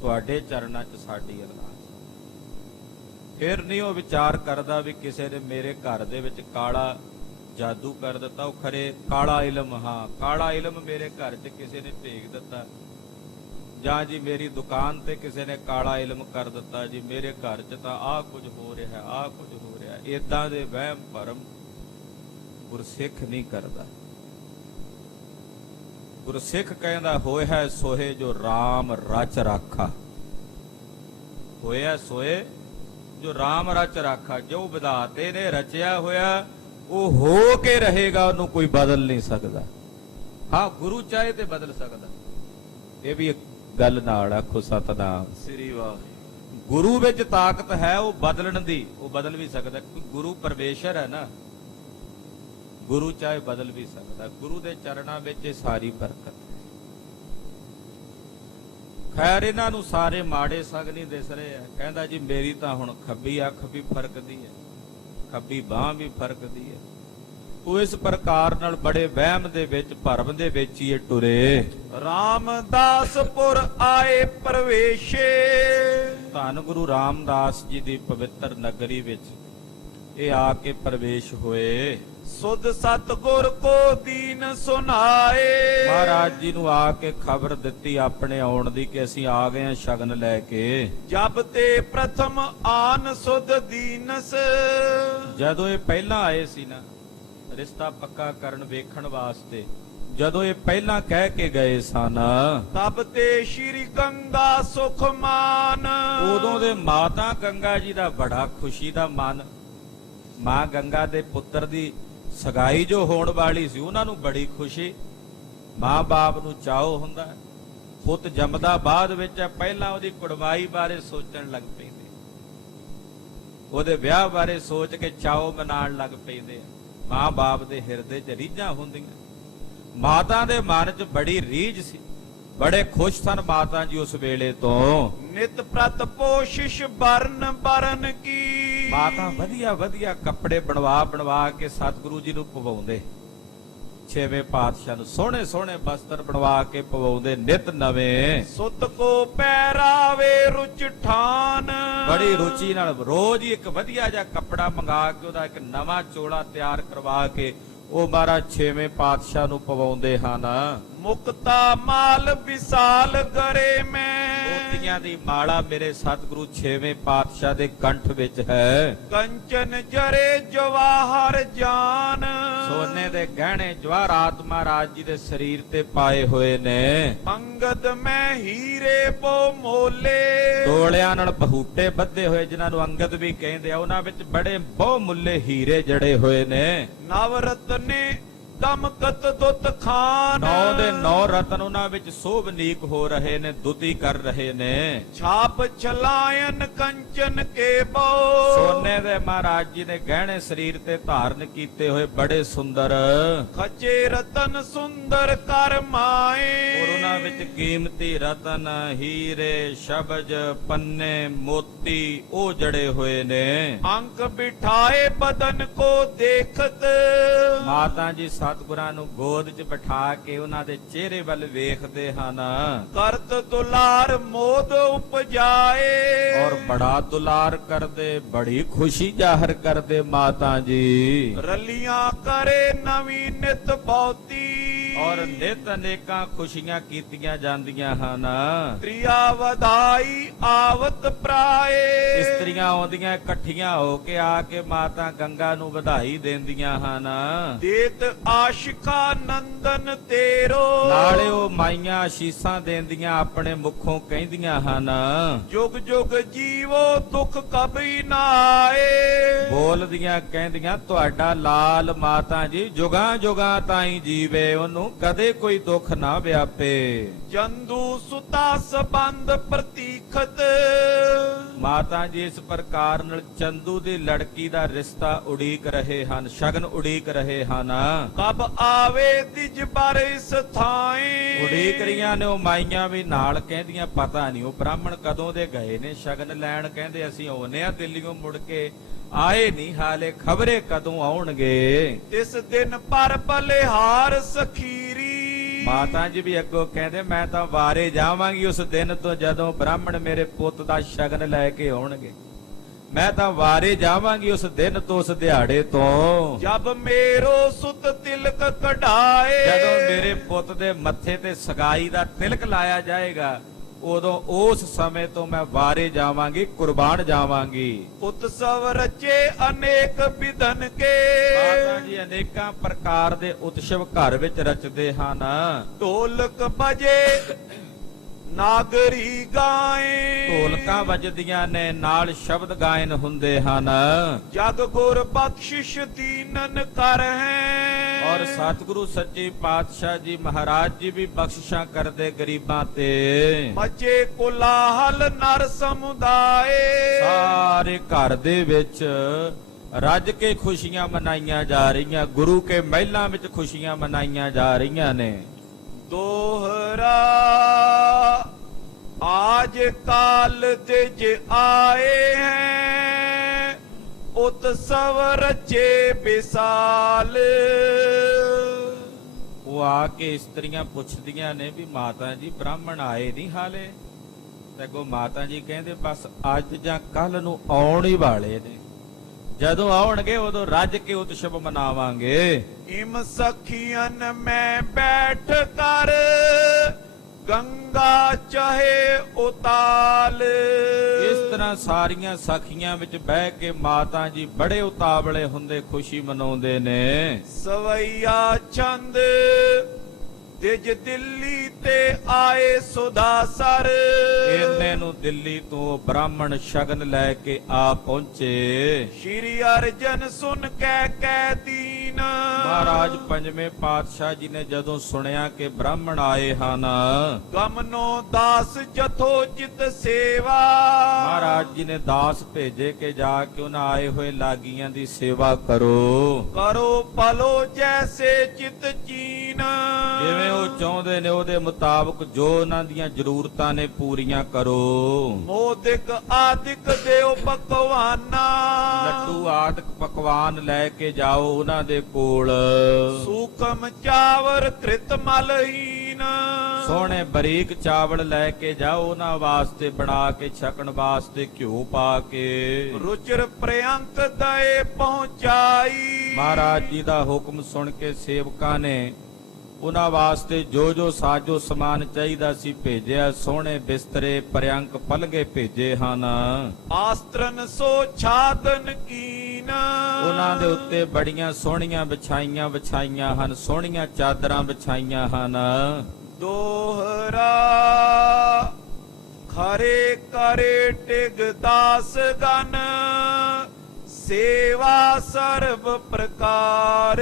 ਤੁਹਾਡੇ ਚਰਨਾਂ 'ਚ ਸਾਡੀ ਅਰਦਾਸ। ਫਿਰ ਨਹੀਂ ਉਹ ਵਿਚਾਰ ਕਰਦਾ ਵੀ ਕਿਸੇ ਨੇ ਮੇਰੇ ਘਰ ਦੇ ਵਿੱਚ ਕਾਲਾ ਜਾਦੂ ਕਰ ਦਿੱਤਾ, ਉਹ ਖਰੇ ਕਾਲਾ ਇਲਮ, ਹਾਂ ਕਾਲਾ ਇਲਮ ਮੇਰੇ ਘਰ 'ਚ ਕਿਸੇ ਨੇ ਭੇਜ ਦਿੱਤਾ, ਜਾਂ ਜੀ ਮੇਰੀ ਦੁਕਾਨ ਤੇ ਕਿਸੇ ਨੇ ਕਾਲਾ ਇਲਮ ਕਰ ਦਿੱਤਾ, ਜੀ ਮੇਰੇ ਘਰ 'ਚ ਤਾਂ ਆਹ ਕੁਝ ਹੋ ਰਿਹਾ, ਆਹ ਕੁਝ ਹੋ ਰਿਹਾ। ਏਦਾਂ ਦੇ ਵਹਿਮ ਭਰਮ ਗੁਰਸਿੱਖ ਨਹੀਂ ਕਰਦਾ। ਗੁਰਸਿੱਖ ਕਹਿੰਦਾ ਹੋਇਆ ਸੋਏ ਜੋ RAM ਰਚ ਰਾਖਾ, ਹੋਇਆ ਸੋਏ ਜੋ RAM ਰਚ ਰਾਖਾ। ਜੋ ਵਿਧਾਤੇ ਨੇ ਰਚਿਆ ਹੋਇਆ ਉਹ ਹੋ ਕੇ ਰਹੇਗਾ, ਉਹਨੂੰ ਕੋਈ ਬਦਲ ਨਹੀਂ ਸਕਦਾ। ਹਾਂ ਗੁਰੂ ਚਾਹੇ ਤੇ ਬਦਲ ਸਕਦਾ। ਇਹ ਵੀ ਇੱਕ ਗੱਲ ਨਾਲ ਆਖੋ ਸਤਨਾਮ ਸ੍ਰੀ ਵਾਹਿਗੁਰੂ। ਗੁਰੂ ਵਿੱਚ ਤਾਕਤ ਹੈ ਉਹ ਬਦਲਣ ਦੀ, ਉਹ ਬਦਲ ਵੀ ਸਕਦਾ। ਗੁਰੂ ਪਰਮੇਸ਼ਰ ਹੈ ਨਾ, ਗੁਰੂ ਚਾਹੇ ਬਦਲ ਵੀ ਸਕਦਾ। ਗੁਰੂ ਦੇ ਚਰਨਾਂ ਵਿੱਚ ਇਹ ਸਾਰੀ ਬਰਕਤ ਹੈ। ਖੈਰ ਇਹਨਾਂ ਨੂੰ ਸਾਰੇ ਮਾੜੇ ਸੰਗ ਨਹੀਂ ਦਿਸ ਰਹੇ ਆ। ਕਹਿੰਦਾ ਜੀ ਮੇਰੀ ਤਾਂ ਹੁਣ ਖੱਬੀ ਅੱਖ ਵੀ ਫਰਕਦੀ ਹੈ, ਖੱਬੀ ਬਾਹ ਵੀ ਫਰਕਦੀ ਹੈ। ਉਹ ਇਸ ਪ੍ਰਕਾਰ ਨਾਲ ਬੜੇ ਵਹਿਮ ਦੇ ਵਿੱਚ ਭਰਮ ਦੇ ਵਿੱਚ ਹੀ ਟੁਰੇ। ਰਾਮਦਾਸਪੁਰ ਆਏ ਪ੍ਰਵੇਸ਼ੇ। ਧੰਨ ਗੁਰੂ ਰਾਮਦਾਸ ਜੀ ਦੀ ਪਵਿੱਤਰ ਨਗਰੀ ਵਿੱਚ ਇਹ ਆ ਕੇ ਪ੍ਰਵੇਸ਼ ਹੋਏ। ਸੁਧ ਸਤਿਗੁਰ ਕੋ ਦੀਨ ਸੁਨਾਏ। ਮਹਾਰਾਜ ਜੀ ਨੂੰ ਆ ਕੇ ਖਬਰ ਦਿੱਤੀ ਆਪਣੇ ਆਉਣ ਦੀ ਕਿ ਅਸੀਂ ਆ ਗਏ ਹਾਂ ਸ਼ਗਨ ਲੈ ਕੇ। ਜਬ ਤੇ ਪ੍ਰਥਮ ਆਨ ਸੁਧ ਦੀਨਸ। ਜਦੋਂ ਇਹ ਪਹਿਲਾਂ ਆਏ ਸੀ ਨਾ ਰਿਸ਼ਤਾ ਪੱਕਾ ਕਰਨ ਵੇਖਣ ਵਾਸਤੇ, ਜਦੋਂ ਇਹ ਪਹਿਲਾਂ ਕਹਿ ਕੇ ਗਏ ਸਨ, ਤਬ ਤੇ ਸ਼੍ਰੀ ਗੰਗਾ ਸੁਖ ਮਾਨ। ਉਦੋਂ ਦੇ ਮਾਤਾ ਗੰਗਾ ਜੀ ਦਾ ਬੜਾ ਖੁਸ਼ੀ ਦਾ ਮਨ। ਮਾਂ ਗੰਗਾ ਦੇ ਪੁੱਤਰ ਦੀ ਸਗਾਈ ਜੋ ਹੋਣ ਵਾਲੀ ਸੀ, ਉਹਨਾਂ ਨੂੰ ਬੜੀ ਖੁਸ਼ੀ। ਮਾਂ ਬਾਪ ਨੂੰ ਚਾਅ ਹੁੰਦਾ, ਪੁੱਤ ਜੰਮਦਾ ਬਾਅਦ ਵਿੱਚ ਪਹਿਲਾਂ ਉਹਦੀ ਕੁੜਮਾਈ ਬਾਰੇ ਸੋਚਣ ਲੱਗ ਪੈਂਦੇ, ਉਹਦੇ ਵਿਆਹ ਬਾਰੇ ਸੋਚ ਕੇ ਚਾਅ ਮਨਾਉਣ ਲੱਗ ਪੈਂਦੇ। ਮਾਂ ਬਾਪ ਦੇ ਹਿਰਦੇ 'ਚ ਰੀਝਾਂ ਹੁੰਦੀਆਂ। ਮਾਤਾ ਦੇ ਮਨ 'ਚ ਬੜੀ ਰੀਝ ਸੀ, ਬੜੇ ਖੁਸ਼ ਸਨ ਮਾਤਾ ਜੀ ਉਸ ਵੇਲੇ ਤੋਂ। ਨਿਤ ਪ੍ਰਤ ਪੋਸ਼ਿਸ਼ ਬਰਨ ਬਰਨ ਕੀ। ਮਾਤਾ ਵਧੀਆ ਵਧੀਆ ਕੱਪੜੇ ਬਣਵਾ ਕੇ ਸਤਿਗੁਰੂ ਜੀ ਨੂੰ ਪਵਾਉਂਦੇ। ਛੇਵੇਂ ਪਾਤਸ਼ਾਹ ਨੂੰ ਸੋਹਣੇ ਸੋਹਣੇ ਵਸਤਰ ਬਣਵਾ ਕੇ ਪਵਾਉਂਦੇ, ਨਿਤ ਨਵੇਂ। ਸੁਤ ਕੋ ਪਹਿਰਾਵੇ ਰੁਚ ਠਾਨ। ਬੜੀ ਰੁਚੀ ਨਾਲ ਰੋਜ਼ ਹੀ ਇੱਕ ਵਧੀਆ ਜਿਹਾ ਕੱਪੜਾ ਮੰਗਾ ਕੇ ਉਹਦਾ ਇੱਕ ਨਵਾਂ ਚੋਲਾ ਤਿਆਰ ਕਰਵਾ ਕੇ ਉਹ ਮਹਾਰਾਜ ਛੇਵੇਂ ਪਾਤਸ਼ਾਹ ਨੂੰ ਪਵਾਉਂਦੇ ਹਨ। ਮੁਕਤਾ ਮਾਲ ਵਿਸਾਲ ਕਰੇ ਮੈਂ। ਮੋਤੀਆਂ ਦੀ ਮਾਲਾ ਮੇਰੇ ਸਤਿਗੁਰੂ ਛੇਵੇਂ ਪਾਤਸ਼ਾਹ ਦੇ ਕੰਠ ਵਿੱਚ ਹੈ। ਕੰਚਨ ਜਰੇ ਜਵਾਹਰ ਜਾਨ। ਸੋਨੇ ਦੇ ਗਹਿਣੇ ਜਵਾਹਰਾਤ ਮਹਾਰਾਜ ਜੀ ਦੇ ਸਰੀਰ ਤੇ ਪਾਏ ਹੋਏ ਨੇ। ਅੰਗਦ ਮੈਂ ਹੀਰੇ ਬੋ ਮੋਲੇ। ਡੋਲਿਆਂ ਨਾਲ ਬਹੂਟੇ ਬੱਧੇ ਹੋਏ ਜਿਨ੍ਹਾਂ ਨੂੰ ਅੰਗਦ ਵੀ ਕਹਿੰਦੇ ਆ, ਉਹਨਾਂ ਵਿੱਚ ਬੜੇ ਬਹੁ ਮੁੱਲੇ ਹੀਰੇ ਜੜੇ ਹੋਏ ਨੇ। ਨਵਰਤਨੇ ਦਮਕਤ ਦੁੱਤ ਖਾਨ। 9 ਦੇ 9 ਰਤਨ ਉਹਨਾਂ ਵਿੱਚ ਸ਼ੋਭਨੀਕ ਹੋ ਰਹੇ ਨੇ, ਦੁਤੀ ਕਰ ਰਹੇ ਨੇ। ਛਾਪ ਛਲਾਇਨ ਕੰਚਨ ਬਦਨ ਕੇ ਬੋ ਸੋਨੇ ਦੇ ਮਹਾਰਾਜ ਜੀ ਨੇ ਗਹਿਣੇ ਸਰੀਰ ਤੇ ਧਾਰਨ ਕੀਤੇ ਹੋਏ ਬੜੇ ਸੁੰਦਰ, ਖਚੇ ਰਤਨ ਸੁੰਦਰ ਕਰ ਮਾਏ ਔਰ ਉਹਨਾਂ ਵਿੱਚ ਕੀਮਤੀ ਰਤਨ, ਹੀਰੇ, ਸ਼ਬਜ, ਪੰਨੇ, ਮੋਤੀ ਉਹ ਜੜੇ ਹੋਏ ਨੇ। ਅੰਕ ਬਿਠਾਏ ਬਦਨ ਕੋ ਦੇਖਤ ਮਾਤਾ ਜੀ ਸਤਿਗੁਰਾਂ ਨੂੰ ਗੋਦ 'ਚ ਬਿਠਾ ਕੇ ਉਹਨਾਂ ਦੇ ਚਿਹਰੇ ਵੱਲ ਵੇਖਦੇ ਹਨ ਕਰਤ ਦੁਲਾਰ ਮੋਦ ਉਪਜਾਏ ਔਰ ਬੜਾ ਦੁਲਾਰ ਕਰਦੇ, ਬੜੀ ਖੁਸ਼ੀ ਜ਼ਾਹਰ ਕਰਦੇ ਮਾਤਾ ਜੀ। ਰਲੀਆਂ ਕਰੇ ਨਵੀਂ ਨਿਤ ਬਹੁਤੀ ਔਰ ਨਿਤ ਅਨੇਕਾਂ ਖੁਸ਼ੀਆਂ ਕੀਤੀਆਂ ਜਾਂਦੀਆਂ ਹਨ। ਤ੍ਰਿਆ ਵਧਾਈ ਆਵਤ ਪ੍ਰਾਏ ਇਸਤਰੀਆਂ ਆਉਂਦੀਆਂ ਇਕੱਠੀਆਂ ਹੋ ਕੇ ਆ ਕੇ ਮਾਤਾ ਗੰਗਾ ਨੂੰ ਵਧਾਈ ਦਿੰਦੀਆਂ ਹਨ। ਦੇਤ ਆਸ਼ਿਕਾ ਨੰਦਨ ਤੇਰੋ ਨਾਲੇ ਉਹ ਮਾਈਆਂ ਅਸ਼ੀਸਾਂ ਦਿੰਦੀਆਂ ਆਪਣੇ ਮੁਖੋਂ ਕਹਿੰਦੀਆਂ ਹਨ, ਜੁਗ ਜੁਗ ਜੀਵੋ ਦੁੱਖ ਕਬੀ ਨਾ ਆਏ ਬੋਲਦੀਆਂ ਕਹਿੰਦੀਆਂ ਤੁਹਾਡਾ ਲਾਲ ਮਾਤਾ ਜੀ ਜੁਗਾਂ ਜੁਗਾਂ ਤਾਈਂ ਜੀਵੇ, ਉਹਨੂੰ ਕਦੇ ਕੋਈ ਦੁੱਖ ਨਾ ਵਿਆਪੇ। ਜੰਦੂ ਸੁਤਾ ਸੰਬੰਧ ਪ੍ਰਤੀਖਤ ਮਾਤਾ ਜੀ ਇਸ ਪ੍ਰਕਾਰ ਨਾਲ ਚੰਦੂ ਦੀ ਲੜਕੀ ਦਾ ਰਿਸ਼ਤਾ ਉਡੀਕ ਰਹੇ ਹਨ, ਸ਼ਗਨ ਉਡੀਕ ਰਹੇ ਹਨ। ਕਬ ਆਵੇ ਤਿਜ ਬਾਰਿਸ ਥਾਈ ਉਡੀਕ ਰਹੀਆਂ ਨੇ ਉਹ ਮਾਈਆਂ ਵੀ ਨਾਲ, ਕਹਿੰਦੀਆਂ ਪਤਾ ਨਹੀਂ ਉਹ ਬ੍ਰਾਹਮਣ ਕਦੋਂ ਦੇ ਗਏ ਨੇ ਸ਼ਗਨ ਲੈਣ, ਕਹਿੰਦੇ ਅਸੀਂ ਆਉਨੇ ਆ ਦਿੱਲੀੋਂ ਮੁੜ ਕੇ ਆਏ ਨਹੀਂ ਹਾਲੇ, ਖਬਰੇ ਕਦੋਂ ਆਉਣਗੇ। ਇਸ ਦਿਨ ਪਰ ਬਲਿਹਾਰ ਸਖੀਰੀ ਮਾਤਾ ਜੀ ਵੀ ਅੱਗੋਂ ਕਹਿੰਦੇ ਮੈਂ ਤਾਂ ਵਾਰੇ ਜਾਵਾਂਗੀ ਉਸ ਦਿਨ ਤੋਂ ਜਦੋਂ ਬ੍ਰਾਹਮਣ ਮੇਰੇ ਪੁੱਤ ਦਾ ਸ਼ਗਨ ਲੈ ਕੇ ਆਉਣਗੇ, ਮੈਂ ਤਾਂ ਵਾਰੇ ਜਾਵਾਂਗੀ ਉਸ ਦਿਨ ਤੋਂ, ਉਸ ਦਿਹਾੜੇ ਤੋਂ ਜਬ ਮੇਰੋ ਸੁਤ ਤਿਲਕ ਕਢਾਏ ਜਦੋਂ ਮੇਰੇ ਪੁੱਤ ਦੇ ਮੱਥੇ ਤੇ ਸਗਾਈ ਦਾ ਤਿਲਕ ਲਾਇਆ ਜਾਏਗਾ, ਉਦੋਂ ਉਸ ਸਮੇਂ ਤੋਂ ਮੈਂ ਵਾਰੇ ਜਾਵਾਂਗੀ, ਕੁਰਬਾਨ ਜਾਵਾਂਗੀ। ਉਤਸਵ ਰਚੇ ਅਨੇਕ ਵਿਧਨ ਕੇ ਮਾਤਾ ਜੀ ਅਨੇਕਾਂ ਪ੍ਰਕਾਰ ਦੇ ਉਤਸਵ ਘਰ ਵਿੱਚ ਰਚਦੇ ਹਨ। ਢੋਲਕ ਬਜੇ ਨਾਗਰੀ ਗਾਏ ਢੋਲਕਾਂ ਵੱਜਦੀਆਂ ਨੇ, ਨਾਲ ਸ਼ਬਦ ਗਾਇਨ ਹੁੰਦੇ ਹਨ। ਜਗ ਗੁਰ ਬਖਸ਼ਿਸ਼ ਦੀਨਨ ਕਰ ਹੈ ਔਰ ਸਤਿਗੁਰੂ ਸੱਚੇ ਪਾਤਸ਼ਾਹ ਜੀ ਮਹਾਰਾਜ ਜੀ ਵੀ ਬਖਸ਼ਿਸ਼ਾਂ ਕਰਦੇ ਗਰੀਬਾਂ ਤੇ। ਮਚੇ ਕੋਲਾਹਲ ਨਰ ਸਮੁਦਾਏ ਸਾਰੇ ਘਰ ਦੇ ਵਿੱਚ ਰੱਜ ਕੇ ਖੁਸ਼ੀਆਂ ਮਨਾਈਆਂ ਜਾ ਰਹੀਆਂ, ਗੁਰੂ ਕੇ ਮਹਿਲਾਂ ਵਿੱਚ ਖੁਸ਼ੀਆਂ ਮਨਾਈਆਂ ਜਾ ਰਹੀਆਂ ਨੇ। ਦੋਹਰਾ ਆਜ ਕਾਲ ਤਿਜ ਆਏ ਹੈ ਉਤਸਵ ਰਚੇ ਵਿਸਾਲ। ਉਹ ਆ ਕੇ ਇਸਤਰੀਆਂ ਪੁੱਛਦੀਆਂ ਨੇ ਵੀ ਮਾਤਾ ਜੀ ਬ੍ਰਾਹਮਣ ਆਏ ਨਹੀਂ ਹਾਲੇ, ਤੇ ਅੱਗੋਂ ਮਾਤਾ ਜੀ ਕਹਿੰਦੇ ਬਸ ਅੱਜ ਜਾਂ ਕੱਲ ਨੂੰ ਆਉਣ ਹੀ ਵਾਲੇ ਨੇ, ਜਦੋਂ ਆਉਣਗੇ ਉਦੋਂ ਰੱਜ ਕੇ ਉਤਸਵ ਮਨਾਵਾਂਗੇ। ਇਮ ਸਖੀਅਨ ਮੈਂ ਬੈਠ ਕਰ ਗੰਗਾ ਚਾਹੇ ਉਤਾਲ। ਇਸ ਤਰ੍ਹਾਂ ਸਾਰੀਆਂ ਸਖੀਆਂ ਵਿੱਚ ਬਹਿ ਕੇ ਮਾਤਾ ਜੀ ਬੜੇ ਉਤਾਵਲੇ ਹੁੰਦੇ, ਖੁਸ਼ੀ ਮਨਾਉਂਦੇ ਨੇ। ਸਵਈਆ ਚੰਦ ਤਿਜ ਦਿੱਲੀ ਤੇ ਆਏ ਸੁਦਾਸਰ। ਇਹਨੇ ਨੂੰ ਦਿੱਲੀ ਤੋਂ ਬ੍ਰਾਹਮਣ ਸ਼ਗਨ ਲੈ ਕੇ ਆ ਪਹੁੰਚੇ। ਸ਼੍ਰੀ ਅਰਜਨ ਸੁਨ ਕਹਿ ਦੀਨ। ਮਹਾਰਾਜ ਪੰਜਵੇਂ ਪਾਤਸ਼ਾਹ ਜੀ ਨੇ ਜਦੋਂ ਸੁਣਿਆ ਕਿ ਬ੍ਰਾਹਮਣ ਆਏ ਹਨ, ਗਮਨੋ ਦਾਸ ਜਥੋ ਚਿਤ ਸੇਵਾ। ਮਹਾਰਾਜ ਜੀ ਨੇ ਦਾਸ ਭੇਜੇ ਕਿ ਜਾ ਕੇ ਉਹਨਾਂ ਆਏ ਹੋਏ ਲਾਗੀਆਂ ਦੀ ਸੇਵਾ ਕਰੋ। ਕਰੋ ਪਲੋ ਜੈਸੇ ਚਿਤ ਚੀਨ। ਜਿਵੇਂ ਉਹ ਚਾਹੁੰਦੇ ਨੇ ਉਹਦੇ ਮੁਤਾਬਕ ਜੋ ਉਹਨਾਂ ਦੀਆਂ ਜ਼ਰੂਰਤਾਂ ਨੇ ਪੂਰੀਆਂ ਕਰੋ। ਮੋਦਿਕ ਆਦਿਕ ਦਿਓ ਪਕਵਾਨਾ। ਲੱਡੂ ਆਦਿਕ ਪਕਵਾਨ ਲੈ ਕੇ ਜਾਓ ਉਹਨਾਂ ਦੇ ਕੋਲ। ਸੂਖਮ ਚਾਵਰ ਕ੍ਰਿਤ ਮਲਹੀਨ। ਸੋਹਣੇ ਬਰੀਕ ਚਾਵਲ ਲੈ ਕੇ ਜਾਓ ਉਹਨਾਂ ਵਾਸਤੇ, ਬਣਾ ਕੇ ਛਕਣ ਵਾਸਤੇ ਘਿਓ ਪਾ ਕੇ। ਰੁਚਿਰ ਪ੍ਰਿਅੰਕ ਦਏ ਪਹੁੰਚਾਈ। ਮਹਾਰਾਜ ਜੀ ਦਾ ਹੁਕਮ ਸੁਣ ਕੇ ਸੇਵਕਾਂ ਨੇ ਉਹਨਾਂ ਵਾਸਤੇ ਜੋ ਜੋ ਸਾਜੋ ਸਮਾਨ ਚਾਹੀਦਾ ਸੀ ਭੇਜਿਆ। ਸੋਹਣੇ ਬਿਸਤਰੇ, ਪ੍ਰਿਅੰਕ, ਪਲੰਘੇ ਭੇਜੇ ਹਨ। ਆਸਤਰਨ ਸੋ ਛਾਦਨ ਕੀਨ। ਉਹਨਾਂ ਦੇ ਉੱਤੇ ਬੜੀਆਂ ਸੋਹਣੀਆਂ ਵਿਛਾਈਆਂ ਹਨ, ਸੋਹਣੀਆਂ ਚਾਦਰਾਂ ਵਿਛਾਈਆਂ ਹਨ। ਦੋਹਰਾ ਖਰੇ ਕਰੇ ਟਿਗ ਦਾਸ ਗਨ। ਸੇਵਾ ਸਰਬ ਪ੍ਰਕਾਰ।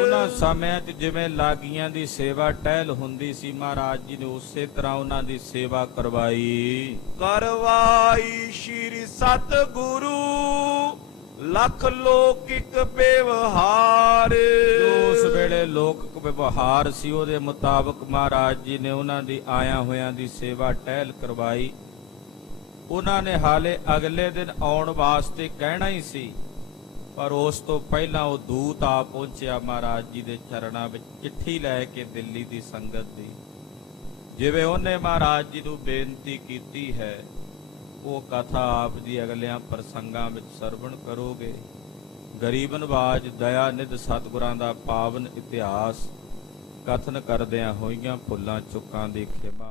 ਉਹਨਾਂ ਸਮਿਆਂ 'ਚ ਜਿਵੇਂ ਲਾਗੀਆਂ ਦੀ ਸੇਵਾ ਟਹਿਲ ਹੁੰਦੀ ਸੀ, ਮਹਾਰਾਜ ਜੀ ਨੇ ਉਸੇ ਤਰ੍ਹਾਂ ਉਹਨਾਂ ਦੀ ਸੇਵਾ ਕਰਵਾਈ। ਕਰਵਾਈ ਸ਼੍ਰੀ ਸਤਿਗੁਰੂ ਲਖ ਲੋਕਿਕ ਵਿਵਹਾਰ। ਉਸ ਵੇਲੇ ਲੋਕ ਵਿਵਹਾਰ ਸੀ, ਉਹਦੇ ਮੁਤਾਬਕ ਮਹਾਰਾਜ ਜੀ ਨੇ ਉਹਨਾਂ ਦੀ ਆਇਆਂ ਹੋਇਆਂ ਦੀ ਸੇਵਾ ਟਹਿਲ ਕਰਵਾਈ। ਉਹਨਾਂ ਨੇ ਹਾਲੇ ਅਗਲੇ ਦਿਨ ਆਉਣ ਵਾਸਤੇ ਕਹਿਣਾ ਹੀ ਸੀ, ਪਰ ਉਸ ਤੋਂ ਪਹਿਲਾਂ ਉਹ ਦੂਤ ਆ ਪਹੁੰਚਿਆ ਮਹਾਰਾਜ ਜੀ ਦੇ ਚਰਨਾਂ ਵਿੱਚ ਚਿੱਠੀ ਲੈ ਕੇ ਦਿੱਲੀ ਦੀ ਸੰਗਤ ਦੀ। ਜਿਵੇਂ ਉਹਨੇ ਮਹਾਰਾਜ ਜੀ ਨੂੰ ਬੇਨਤੀ ਕੀਤੀ ਹੈ, ਉਹ ਕਥਾ ਆਪ ਜੀ ਅਗਲਿਆਂ ਪ੍ਰਸੰਗਾਂ ਵਿੱਚ ਸਰਵਣ ਕਰੋਗੇ। ਗਰੀਬ ਨਵਾਜ ਦਇਆ ਨਿਧ ਸਤਿਗੁਰਾਂ ਦਾ ਪਾਵਨ ਇਤਿਹਾਸ ਕਥਨ ਕਰਦਿਆਂ ਹੋਈਆਂ ਭੁੱਲਾਂ ਚੁੱਕਾਂ ਦੀ ਖਿਮਾ।